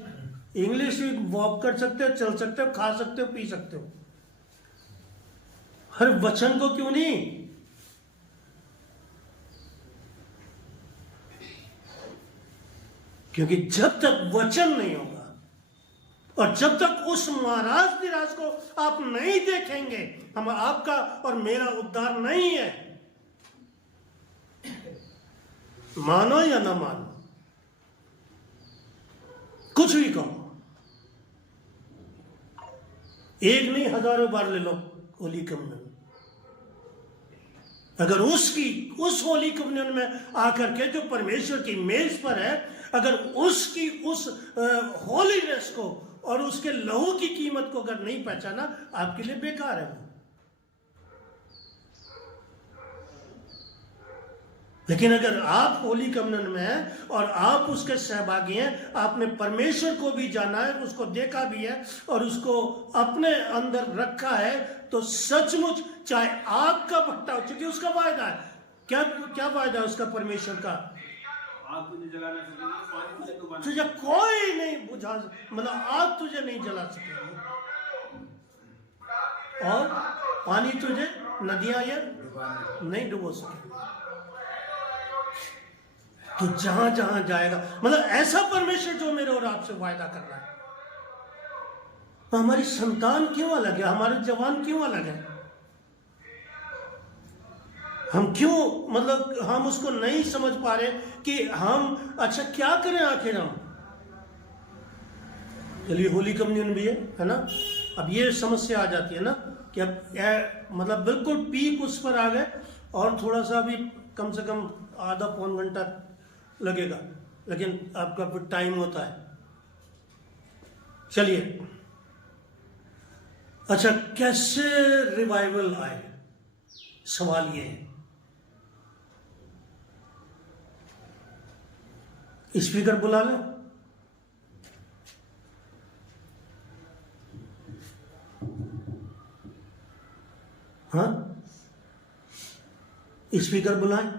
English भी वॉक कर सकते हो, चल सकते हो, खा सकते हो, पी सकते हो। हर वचन को क्यों नहीं? क्योंकि जब तक वचन नहीं होगा और जब तक उस महाराज धीराज को आप नहीं देखेंगे, हम आपका और मेरा उद्धार नहीं है। मानो या ना मानो, कुछ भी कहो, एक नहीं हजारों बार ले लो होली कम्युनियन। अगर उस होली कम्युनियन में आकर के जो परमेश्वर की मेज पर है, अगर उसकी उस होलीनेस को और उसके लहू की कीमत को अगर नहीं पहचाना, आपके लिए बेकार है वो। लेकिन अगर आप होली कम्युनियन में हैं और आप उसके सहभागी हैं, आपने परमेश्वर को भी जाना है, उसको देखा भी है और उसको अपने अंदर रखा है, तो सचमुच चाहे आग का भट्टा हो, क्योंकि उसका वायदा है। क्या क्या वायदा है उसका परमेश्वर का? आग तुझे जला ना सकेगी, पानी तुझे डुबा ना तुझे कोई नहीं बुझा, मतलब आग तुझे नहीं जला सकेगी और पानी तुझे नदियां या नहीं डुबो सकेगी। तो जहां जहां जाएगा, मतलब ऐसा परमेश्वर जो मेरे और आपसे वायदा कर रहा है। तो हमारी संतान क्यों अलग है, हमारे जवान क्यों अलग है? हम क्यों, मतलब हम उसको नहीं समझ पा रहे कि हम अच्छा क्या करें आखिर हम। चलिए होली कम्युनियन भी है ना। अब ये समस्या आ जाती है ना कि अब मतलब बिल्कुल पीक उस पर आ गए और थोड़ा सा भी कम से कम आधा पौन घंटा लगेगा, लेकिन आपका फिर टाइम होता है। चलिए, अच्छा कैसे रिवाइवल आए, सवाल ये है। स्पीकर बुला लें। हाँ, स्पीकर बुलाएं।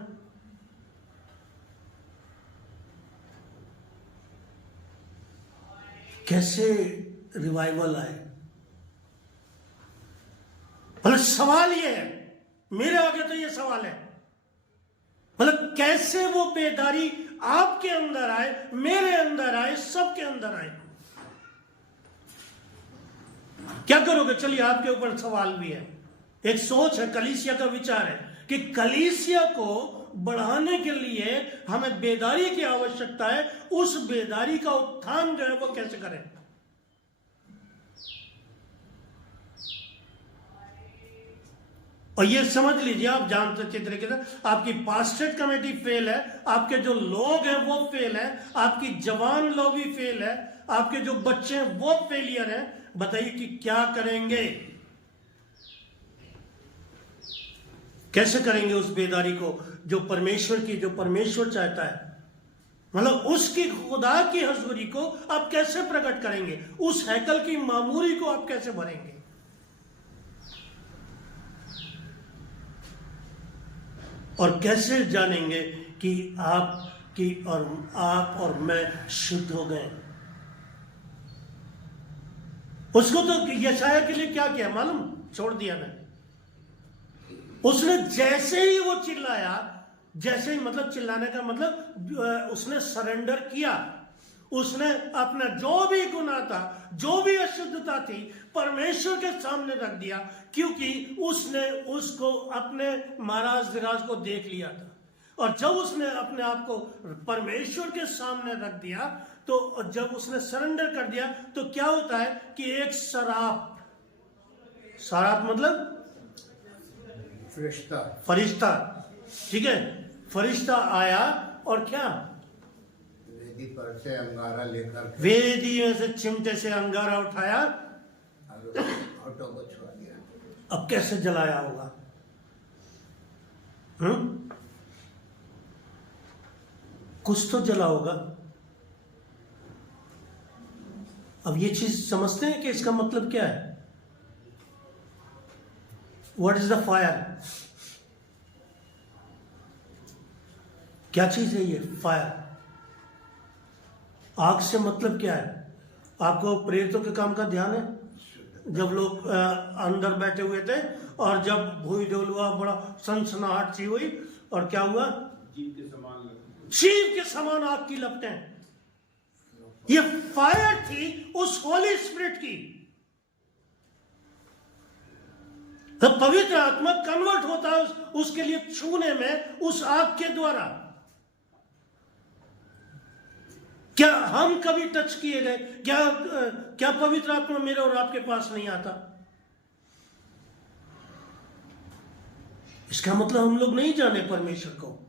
कैसे रिवाइवल आए, मतलब सवाल ये है, मेरे आगे तो ये सवाल है, मतलब कैसे वो बेदारी आपके अंदर आए, मेरे अंदर आए, सबके अंदर आए। क्या करोगे? चलिए आपके ऊपर सवाल भी है, एक सोच है, कलीसिया का विचार है कि कलीसिया को बढ़ाने के लिए हमें बेदारी की आवश्यकता है। उस बेदारी का उत्थान जो है वो कैसे करें? और ये समझ लीजिए, आप जानते अच्छी तरीके से, आपकी पास्टेट कमेटी फेल है, आपके जो लोग हैं वो फेल है, आपकी जवान लोग भी फेल है, आपके जो बच्चे हैं वो फेलियर है। बताइए कि क्या करेंगे, कैसे करेंगे उस बेदारी को जो परमेश्वर की, जो परमेश्वर चाहता है, मतलब उसकी खुदा की हजूरी को आप कैसे प्रकट करेंगे, उस हैकल की मामूरी को आप कैसे भरेंगे? और कैसे जानेंगे कि आप और मैं शुद्ध हो गए? उसको तो यशाया के लिए क्या किया मालूम? छोड़ दिया मैंने। उसने जैसे ही वो चिल्लाया, जैसे ही, मतलब चिल्लाने का मतलब उसने सरेंडर किया, उसने अपना जो भी गुनाह था, जो भी अशुद्धता थी, परमेश्वर के सामने रख दिया, क्योंकि उसने उसको अपने महाराज विराज को देख लिया था। और जब उसने अपने आप को परमेश्वर के सामने रख दिया, तो जब उसने सरेंडर कर दिया, तो क्या होता है कि एक सराप मतलब फरिश्ता, ठीक है, फरिश्ता आया और क्या, वेदी पर से अंगारा लेकर, वेदी में से चिमटे से अंगारा उठाया, ऑटो को छोड़ दिया। अब कैसे जलाया होगा? कुछ तो जला होगा। अब ये चीज समझते हैं कि इसका मतलब क्या है? What is the fire? क्या चीज है ये फायर? आग से मतलब क्या है? आपको प्रेरितों के काम का ध्यान है? जब लोग अंदर बैठे हुए थे और जब भूई डोल हुआ, बड़ा सनसनाहट सी हुई, और क्या हुआ? चीर के समान आग की लपटें। ये फायर थी उस होली स्पिरिट की। तो पवित्र आत्मा कन्वर्ट होता है उसके लिए छूने में, उस आग के द्वारा। क्या हम कभी टच किए गए? क्या पवित्र आत्मा मेरे और आपके पास नहीं आता? इसका मतलब हम लोग नहीं जाने परमेश्वर को।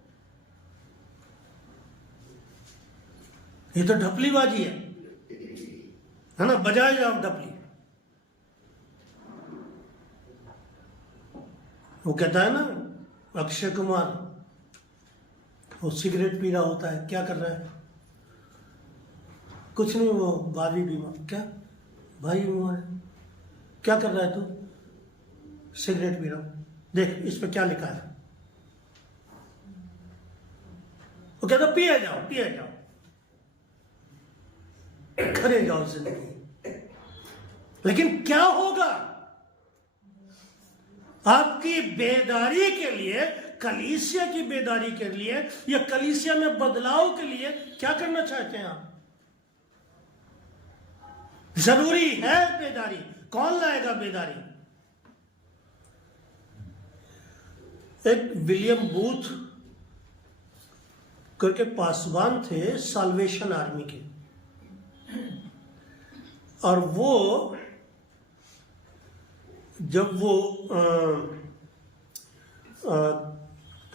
ये तो ढपलीबाजी है ना, बजाए जाओ ढपली। वो कहता है ना अक्षय कुमार, वो सिगरेट पी रहा होता है, क्या कर रहा है? कुछ नहीं, वो भाभी बीमार, क्या भाई बीमार है, क्या कर रहा है तू? सिगरेट पी रहा हूं। देख इस पे क्या लिखा है। वो कहता पिए जाओ पिए जाओ, करे जाओ जिंदगी। लेकिन क्या होगा? आपकी बेदारी के लिए, कलीसिया की बेदारी के लिए, या कलीसिया में बदलाव के लिए क्या करना चाहते हैं आप? जरूरी है बेदारी। कौन लाएगा बेदारी? एक विलियम बूथ करके पासवान थे साल्वेशन आर्मी के, और वो जब वो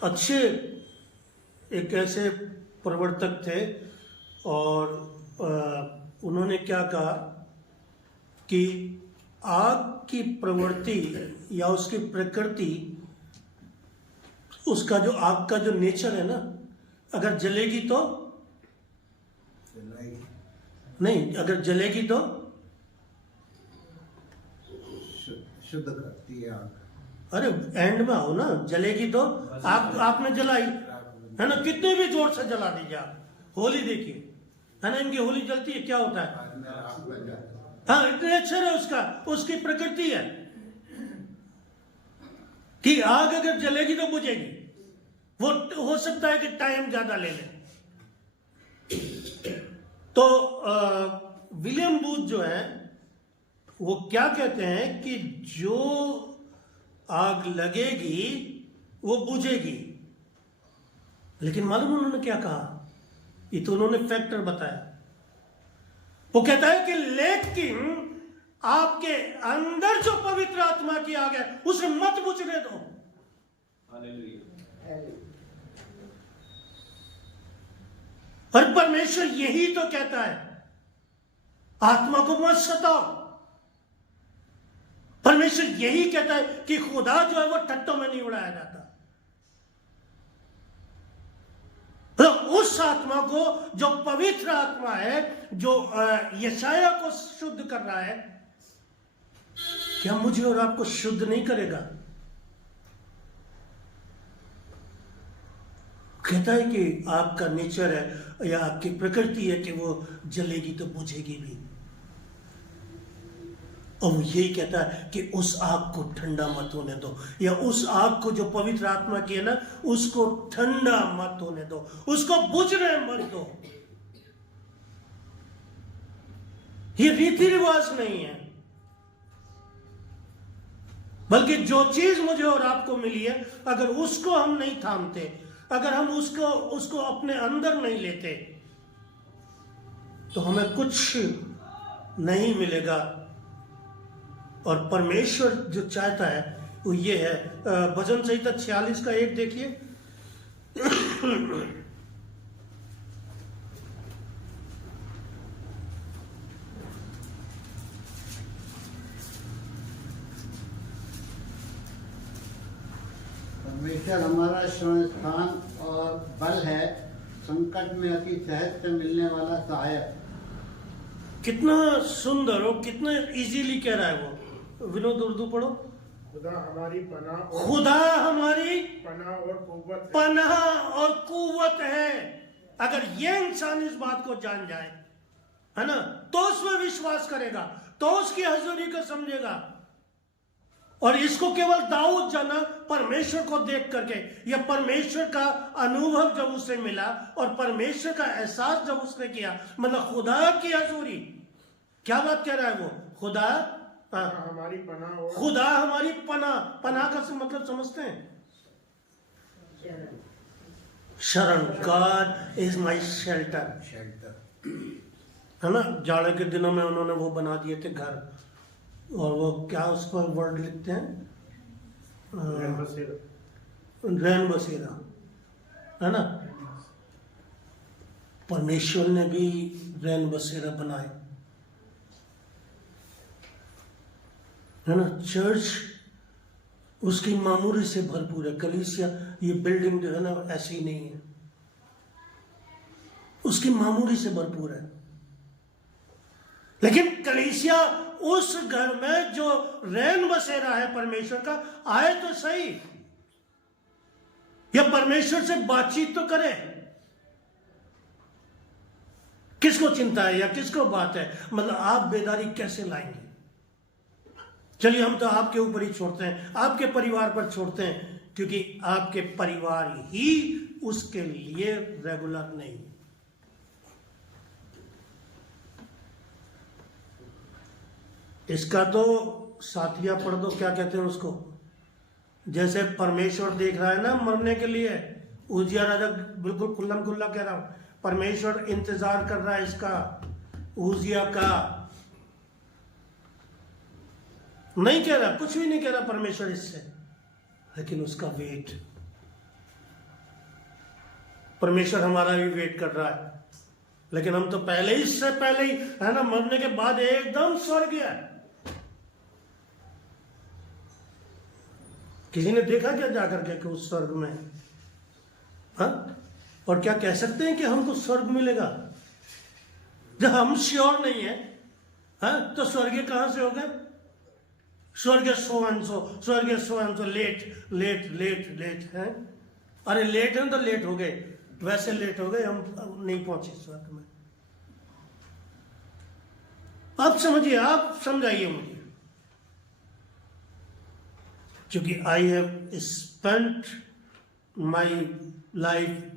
अच्छे एक ऐसे प्रवर्तक थे, और उन्होंने क्या कहा कि आग की प्रवृत्ति या उसकी प्रकृति, उसका जो आग का जो नेचर है ना, अगर जलेगी तो नहीं, अगर जलेगी तो शुद्ध करती है आग। अरे एंड में आओ ना, जलेगी तो आपने जलाई है ना, कितने भी जोर से जला दीजिए आप। होली देखिए है ना, इनकी होली जलती है, क्या होता है? हाँ, इतने नेचर है उसका, उसकी प्रकृति है कि आग अगर जलेगी तो बुझेगी। वो हो सकता है कि टाइम ज्यादा ले ले। तो विलियम बूथ जो है वो क्या कहते हैं कि जो आग लगेगी वो बुझेगी। लेकिन मालूम उन्होंने क्या कहा? ये तो उन्होंने फैक्टर बताया। वो कहता है कि लेकिन आपके अंदर जो पवित्र आत्मा की आग है उसे मत बुझने दो। और परमेश्वर यही तो कहता है, आत्मा को मत सताओ। परमेश्वर यही कहता है कि खुदा जो है वो टट्टों में नहीं उड़ाया जाता। तो उस आत्मा को, जो पवित्र आत्मा है, जो यशाया को शुद्ध कर रहा है, क्या मुझे और आपको शुद्ध नहीं करेगा? कहता है कि आपका नेचर है या आपकी प्रकृति है कि वो जलेगी तो बुझेगी भी। और वो यही कहता है कि उस आग को ठंडा मत होने दो, या उस आग को जो पवित्र आत्मा की है ना, उसको ठंडा मत होने दो, उसको बुझने मत दो। ये रीति रिवाज नहीं है, बल्कि जो चीज मुझे और आपको मिली है, अगर उसको हम नहीं थामते, अगर हम उसको अपने अंदर नहीं लेते, तो हमें कुछ नहीं मिलेगा। और परमेश्वर जो चाहता है वो ये है। भजन संहिता 46 का 1 देखिए। परमेश्वर हमारा शरण स्थान और बल है, संकट में अति सहज से मिलने वाला सहायक। कितना सुंदर और कितना इजीली कह रहा है वो। विनोद उर्दू पढ़ो। खुदा हमारी पनाह खुदा हमारी और पनाह और कुव्वत है। अगर ये इंसान इस बात को जान जाए, है ना, तो उसमें विश्वास करेगा, तो उसकी हजूरी को समझेगा। और इसको केवल दाऊद जाना परमेश्वर को देख करके, या परमेश्वर का अनुभव जब उसे मिला और परमेश्वर का एहसास जब उसने किया, मतलब खुदा की हजूरी। क्या बात कह रहा है वो? खुदा हमारी पनाह और खुदा हमारी पनाह। पनाह का मतलब समझते हैं? शरण। गॉड इज माई शेल्टर, है ना। जाड़े के दिनों में उन्होंने वो बना दिए थे घर, और वो क्या उस पर वर्ड लिखते हैं? रैन बसेरा, है ना। परमेश्वर ने भी रैन बसेरा बनाए, है ना। चर्च उसकी मामूली से भरपूर है। कलीसिया, ये बिल्डिंग जो है ना ऐसी नहीं है, उसकी मामूली से भरपूर है। लेकिन कलीसिया उस घर में जो रैन बसेरा है परमेश्वर का, आए तो सही, या परमेश्वर से बातचीत तो करे। किसको चिंता है या किसको बात है, मतलब आप बेदारी कैसे लाएंगे? चलिए हम तो आपके ऊपर ही छोड़ते हैं, आपके परिवार पर छोड़ते हैं, क्योंकि आपके परिवार ही उसके लिए रेगुलर नहीं। इसका तो साथिया पढ़ दो, क्या कहते हैं उसको, जैसे परमेश्वर देख रहा है ना मरने के लिए। उजिया राजा बिल्कुल खुल्लम खुल्ला कह रहा हूं, परमेश्वर इंतजार कर रहा है इसका, उजिया का। नहीं कह रहा, कुछ भी नहीं कह रहा परमेश्वर इससे, लेकिन उसका वेट, परमेश्वर हमारा भी वेट कर रहा है। लेकिन हम तो पहले ही, इससे पहले ही है ना, मरने के बाद एकदम स्वर्ग है। किसी ने देखा क्या जाकर के कि उस स्वर्ग में, हाँ? और क्या कह सकते हैं कि हमको स्वर्ग मिलेगा जब हम श्योर नहीं है? हाँ, तो स्वर्ग कहां से होगा? स्वर्ग सो एंड सो, स्वर्ग so and so, late late late late है। अरे लेट है तो लेट हो गए, वैसे लेट हो गए, हम नहीं पहुंचे स्वर्ग में। आप समझिए, आप समझाइए मुझे, क्योंकि I have spent my life,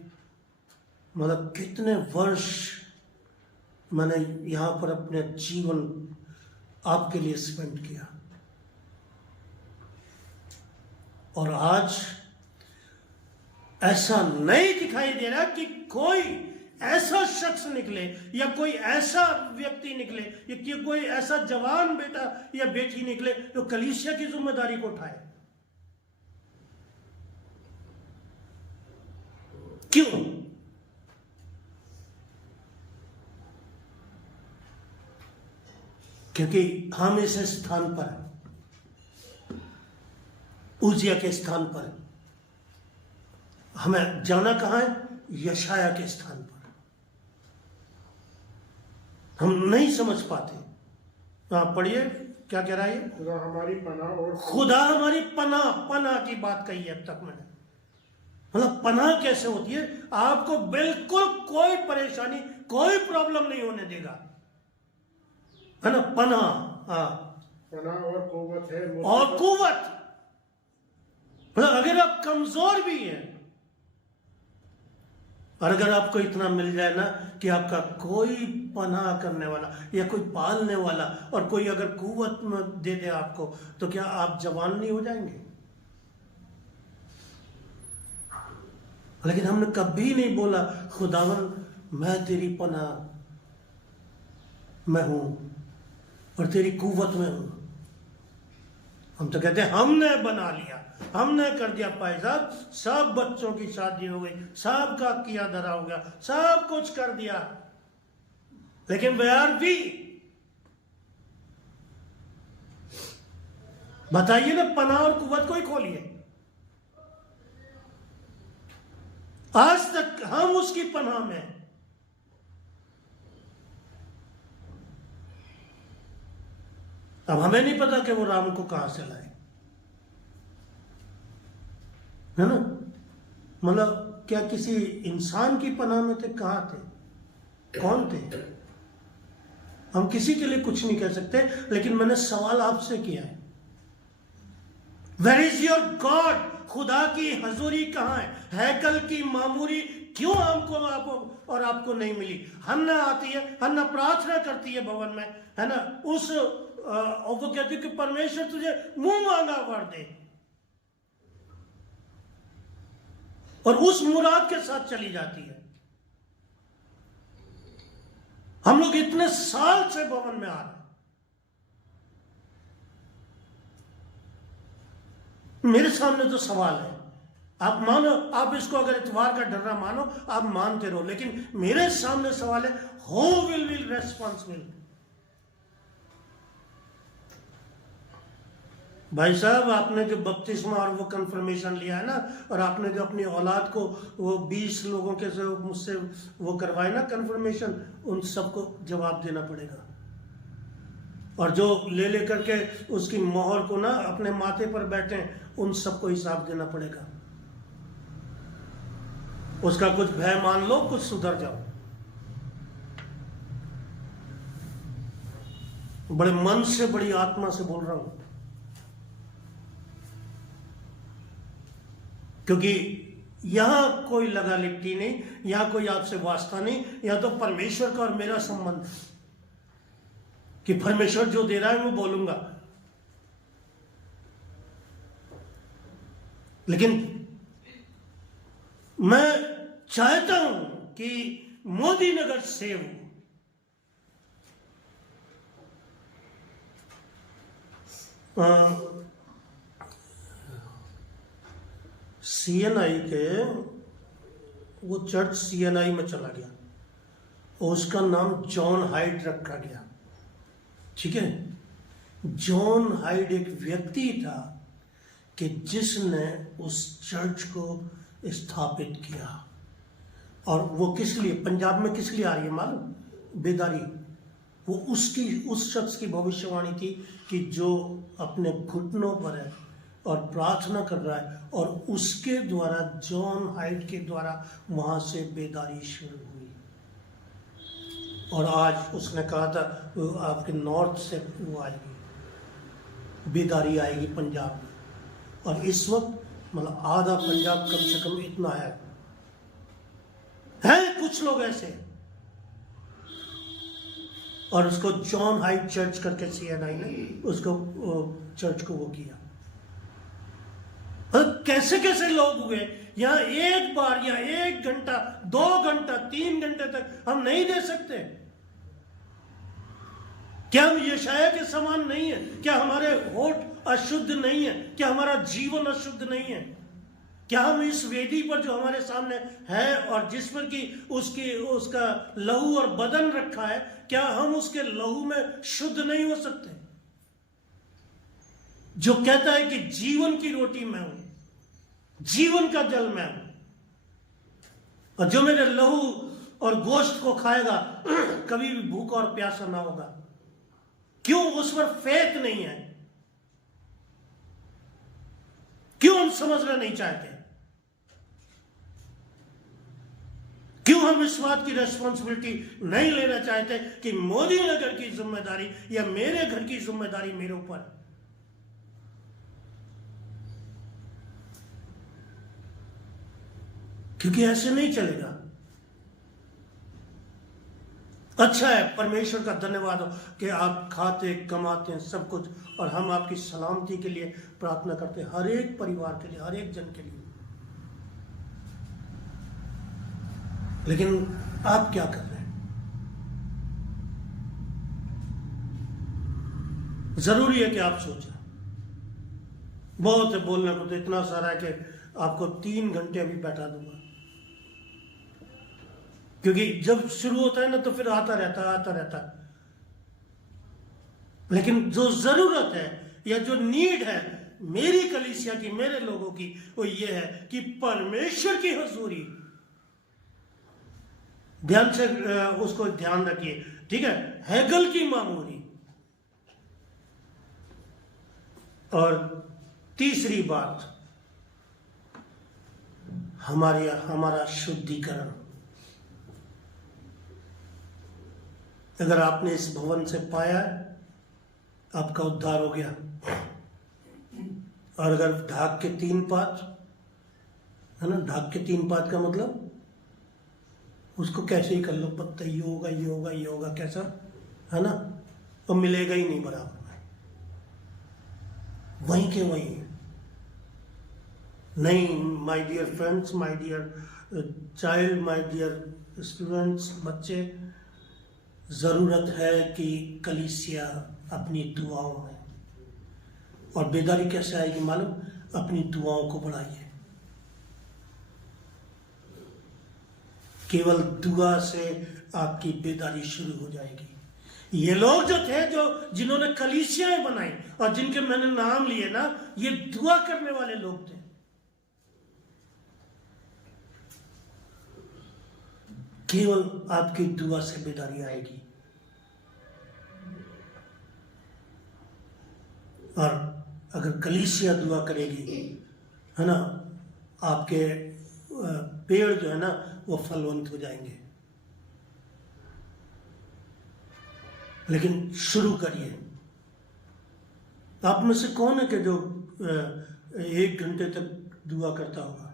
मतलब कितने वर्ष मैंने यहां पर अपने जीवन आपके लिए स्पेंड किया, और आज ऐसा नहीं दिखाई दे रहा कि कोई ऐसा शख्स निकले या कोई ऐसा व्यक्ति निकले या कोई ऐसा जवान बेटा या बेटी निकले जो कलीसिया की जिम्मेदारी को उठाए। क्यों? क्योंकि हम इस स्थान पर, उजिया के स्थान पर, हमें जाना कहां है? यशाया के स्थान पर। हम नहीं समझ पाते। आप पढ़िए क्या कह रहा है? खुदा हमारी पनाह, और खुदा हमारी पनाह, पनाह की बात कही है अब तक मैंने। मतलब पनाह कैसे होती है? आपको बिल्कुल कोई परेशानी, कोई प्रॉब्लम नहीं होने देगा, है ना? पनाह, हाँ, पनाह और कुव्वत है, और कुव्वत। मतलब अगर आप कमजोर भी हैं, और अगर आपको इतना मिल जाए ना कि आपका कोई पनाह करने वाला या कोई पालने वाला, और कोई अगर कुव्वत में दे दे आपको, तो क्या आप जवान नहीं हो जाएंगे? लेकिन हमने कभी नहीं बोला खुदावन मैं तेरी पनाह मैं हूं और तेरी कुव्वत में हूं। हम तो कहते हैं हमने बना लिया, हमने कर दिया पायजाब, सब बच्चों की शादी हो गई, सब का किया धरा हो गया, सब कुछ कर दिया। लेकिन वे आर वी, बताइए ना, पनाह और कुव्वत को ही खोलिए। आज तक हम उसकी पनाह में हैं। अब हमें नहीं पता कि वो राम को कहां से लाए, है ना? मतलब क्या किसी इंसान की पनाह में थे? कहां थे? कौन थे? हम किसी के लिए कुछ नहीं कह सकते, लेकिन मैंने सवाल आपसे किया है, वेयर इज योर गॉड? खुदा की हजूरी कहां है? हैकल की मामूरी क्यों हमको और आपको नहीं मिली? हन्ना आती है, हन्ना प्रार्थना करती है भवन में, है ना? और वो कहती है कि परमेश्वर तुझे मुंह मांगा वर दे, और उस मुराद के साथ चली जाती है। हम लोग इतने साल से भवन में आ रहे हैं, मेरे सामने तो सवाल है। आप मानो, आप इसको अगर इतवार का डरना मानो, आप मानते रहो, लेकिन मेरे सामने सवाल है, हु विल बी रेस्पॉन्सिबल? भाई साहब, आपने जो बपतिस्मा और वो कंफर्मेशन लिया है ना, और आपने जो अपनी औलाद को वो 20 लोगों के से मुझसे वो करवाए ना कंफर्मेशन, उन सबको जवाब देना पड़ेगा। और जो ले करके उसकी मोहर को ना अपने माथे पर बैठे, उन सबको हिसाब देना पड़ेगा। उसका कुछ भय मान लो, कुछ सुधर जाओ। बड़े मन से, बड़ी आत्मा से बोल रहा हूं, क्योंकि यहां कोई लगा लिपटी नहीं, यहां कोई आपसे वास्ता नहीं, यहां तो परमेश्वर का और मेरा संबंध कि परमेश्वर जो दे रहा है वो बोलूंगा। लेकिन मैं चाहता हूं कि मोदी नगर सेव हो। सीएनआई के वो चर्च सीएनआई में चला गया और उसका नाम जॉन हाइड रखा गया। ठीक है, जॉन हाइड एक व्यक्ति था कि जिसने उस चर्च को स्थापित किया। और वो किस लिए, पंजाब में किस लिए आ रही है मालूम? बेदारी। वो उस शख्स की भविष्यवाणी थी कि जो अपने घुटनों पर है और प्रार्थना कर रहा है, और उसके द्वारा, जॉन हाइड के द्वारा वहां से बेदारी शुरू हुई। और आज उसने कहा था आपके नॉर्थ से वो आएगी, बेदारी आएगी पंजाब में। और इस वक्त मतलब आधा पंजाब कम से कम इतना है कुछ लोग ऐसे। और उसको जॉन हाइड चर्च करके सीएनआई ने उसको चर्च को वो किया। कैसे कैसे लोग हुए यहां, एक बार या 1 घंटा, 2 घंटा, 3 घंटे तक हम नहीं दे सकते? क्या हम यशाया के समान नहीं है? क्या हमारे होठ अशुद्ध नहीं है? क्या हमारा जीवन अशुद्ध नहीं है? क्या हम इस वेदी पर जो हमारे सामने है और जिस पर कि उसका लहू और बदन रखा है, क्या हम उसके लहू में शुद्ध नहीं हो सकते? जो कहता है कि जीवन की रोटी मैं हूं, जीवन का जल मैं हूं, और जो मेरे लहू और गोश्त को खाएगा कभी भी भूखा और प्यासा ना होगा। क्यों उस पर फेथ नहीं है? क्यों हम समझना नहीं चाहते? क्यों हम इस बात की रेस्पॉन्सिबिलिटी नहीं लेना चाहते कि मोदी नगर की जिम्मेदारी या मेरे घर की जिम्मेदारी मेरे ऊपर है? क्योंकि ऐसे नहीं चलेगा। अच्छा है, परमेश्वर का धन्यवाद हो कि आप खाते कमाते हैं सब कुछ, और हम आपकी सलामती के लिए प्रार्थना करते हैं, हर एक परिवार के लिए, हर एक जन के लिए। लेकिन आप क्या कर रहे हैं? जरूरी है कि आप सोचें। बहुत है बोलने को, तो इतना सारा है कि आपको 3 घंटे अभी बैठा दूंगा, क्योंकि जब शुरू होता है ना तो फिर आता रहता है। लेकिन जो जरूरत है या जो नीड है मेरी कलीसिया की, मेरे लोगों की, वो ये है कि परमेश्वर की हुजूरी, ध्यान से उसको ध्यान रखिए, ठीक है, हैगल की मामूरी। और तीसरी बात, हमारा शुद्धिकरण। अगर आपने इस भवन से पाया है, आपका उद्धार हो गया। और अगर ढाक के 3 पात है ना, ढाक के 3 पात का मतलब उसको कैसे ही कर लो, पत्ता ये होगा, ये होगा, ये होगा, कैसा है ना, तो मिलेगा ही नहीं बराबर में, वहीं के वहीं। नहीं my dear friends, my dear child, my dear students, बच्चे, जरूरत है कि कलीसिया अपनी दुआओं में, और बेदारी कैसे आएगी मालूम? अपनी दुआओं को बढ़ाइए। केवल दुआ से आपकी बेदारी शुरू हो जाएगी। ये लोग जो थे, जो जिन्होंने कलीसियाएं बनाई और जिनके मैंने नाम लिए ना, ये दुआ करने वाले लोग थे। केवल आपकी दुआ से बेदारी आएगी। और अगर कलीसिया दुआ करेगी, है ना, आपके पेड़ जो है ना वो फलवंत हो जाएंगे। लेकिन शुरू करिए। आप में से कौन है कि जो 1 घंटे तक दुआ करता होगा,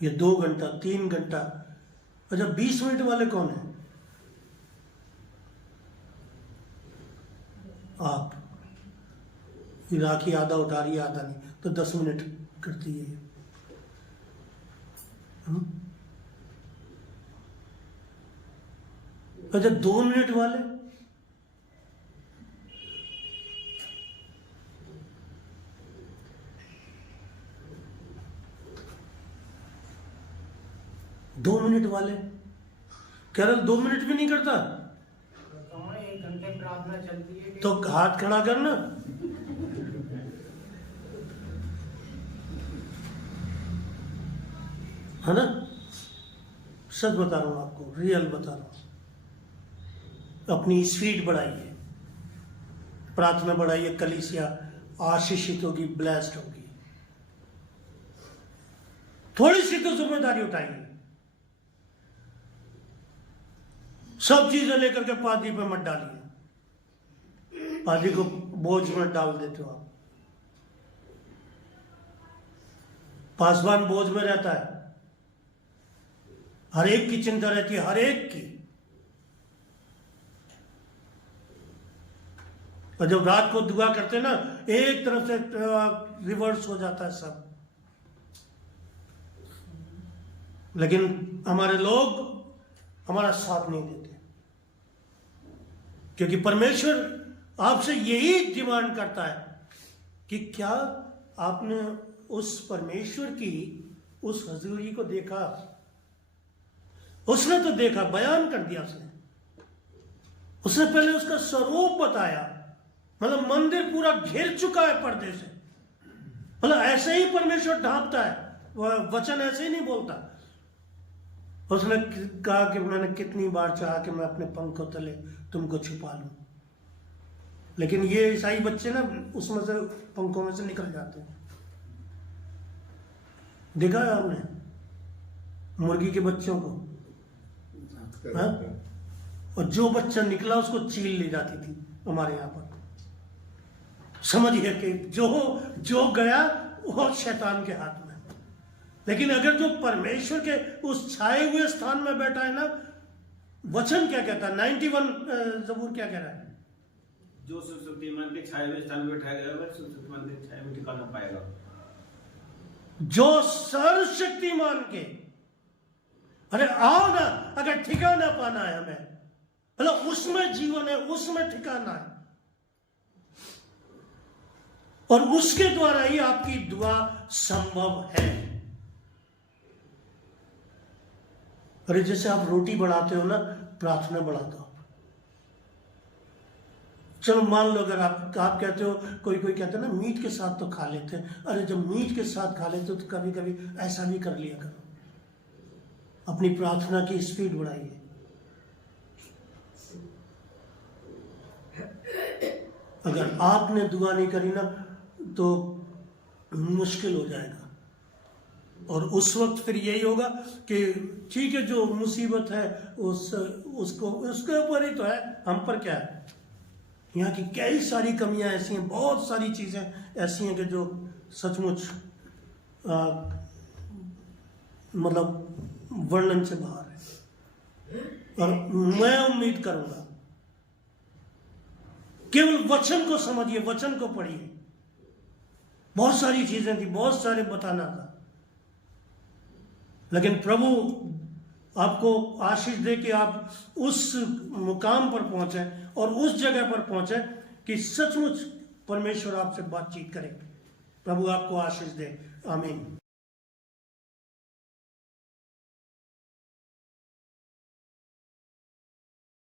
या 2 घंटा, 3 घंटा? अच्छा, 20 मिनट वाले कौन है? आप। राखी आधा उठा रही है, आधा नहीं, तो 10 मिनट करती है। अच्छा, 2 मिनट वाले? दो मिनट वाले केरल 2 मिनट भी नहीं करता? 1 घंटे प्रार्थना चलती है। तो हाथ खड़ा करना। है ना? सच बता रहा हूं आपको, रियल बता रहा हूं। अपनी स्पीड बढ़ाइए, प्रार्थना बढ़ाइए, कलीसिया आशीषित होगी, ब्लेस्ड होगी। थोड़ी सी तो जिम्मेदारी उठाइए। सब चीजें लेकर के पादरी पे मत डालिए। पादरी को बोझ में डाल देते हो आप। पासवान बोझ में रहता है, हर एक की चिंता रहती है, हर एक की। और जब रात को दुआ करते ना, एक तरफ से रिवर्स हो जाता है सब। लेकिन हमारे लोग हमारा साथ नहीं देते, क्योंकि परमेश्वर आपसे यही डिमांड करता है कि क्या आपने उस परमेश्वर की उस हजूरी को देखा? उसने तो देखा, बयान कर दिया उसने पहले उसका स्वरूप बताया। मतलब मंदिर पूरा घेर चुका है पर्दे से। मतलब ऐसे ही परमेश्वर ढांपता है, वह वचन ऐसे ही नहीं बोलता। उसने कहा कि मैंने कितनी बार चाहा कि मैं अपने पंखों तले तुमको छुपा लूं, लेकिन ये ईसाई बच्चे ना उसमें से, पंखों में से निकल जाते हैं। देखा है आपने मुर्गी के बच्चों को? हाँ? और जो बच्चा निकला उसको चील ले जाती थी हमारे यहाँ पर। समझिए कि जो गया वो शैतान के हाथ में। लेकिन अगर जो परमेश्वर के उस छाए हुए स्थान में बैठा है ना, वचन क्या कहता है? 91 ज़बूर क्या कह रहा है? जो सर्वशक्तिमान के छाए हुए स्थान में बैठा गया वह सर्वशक्तिमान के छाए में ठिकाना पाएगा। जो सर्वशक्तिमान के, अरे आओ ना, अगर ठिकाना पाना है हमें, मतलब उसमें जीवन है, उसमें ठिकाना है, और उसके द्वारा ही आपकी दुआ संभव है। अरे जैसे आप रोटी बढ़ाते हो ना, प्रार्थना बढ़ा दो। चलो मान लो अगर आप कहते हो, कोई कहता है ना मीट के साथ तो खा लेते हैं। अरे जब मीट के साथ खा लेते हो तो कभी कभी ऐसा भी कर लिया करो। अपनी प्रार्थना की स्पीड बढ़ाइए। अगर आपने दुआ नहीं करी ना तो मुश्किल हो जाएगा। और उस वक्त फिर यही होगा कि ठीक है, जो मुसीबत है उसके ऊपर ही तो है, हम पर क्या है? यहाँ की कई सारी कमियां ऐसी हैं, बहुत सारी चीजें ऐसी हैं कि जो सचमुच मतलब वर्णन से बाहर है। और मैं उम्मीद करूंगा, केवल वचन को समझिए, वचन को पढ़िए। बहुत सारी चीजें थी, बहुत सारे बताना था, लेकिन प्रभु आपको आशीष दे कि आप उस मुकाम पर पहुंचे और उस जगह पर पहुंचे कि सचमुच परमेश्वर आपसे बातचीत करे। प्रभु आपको आशीष दे। आमीन।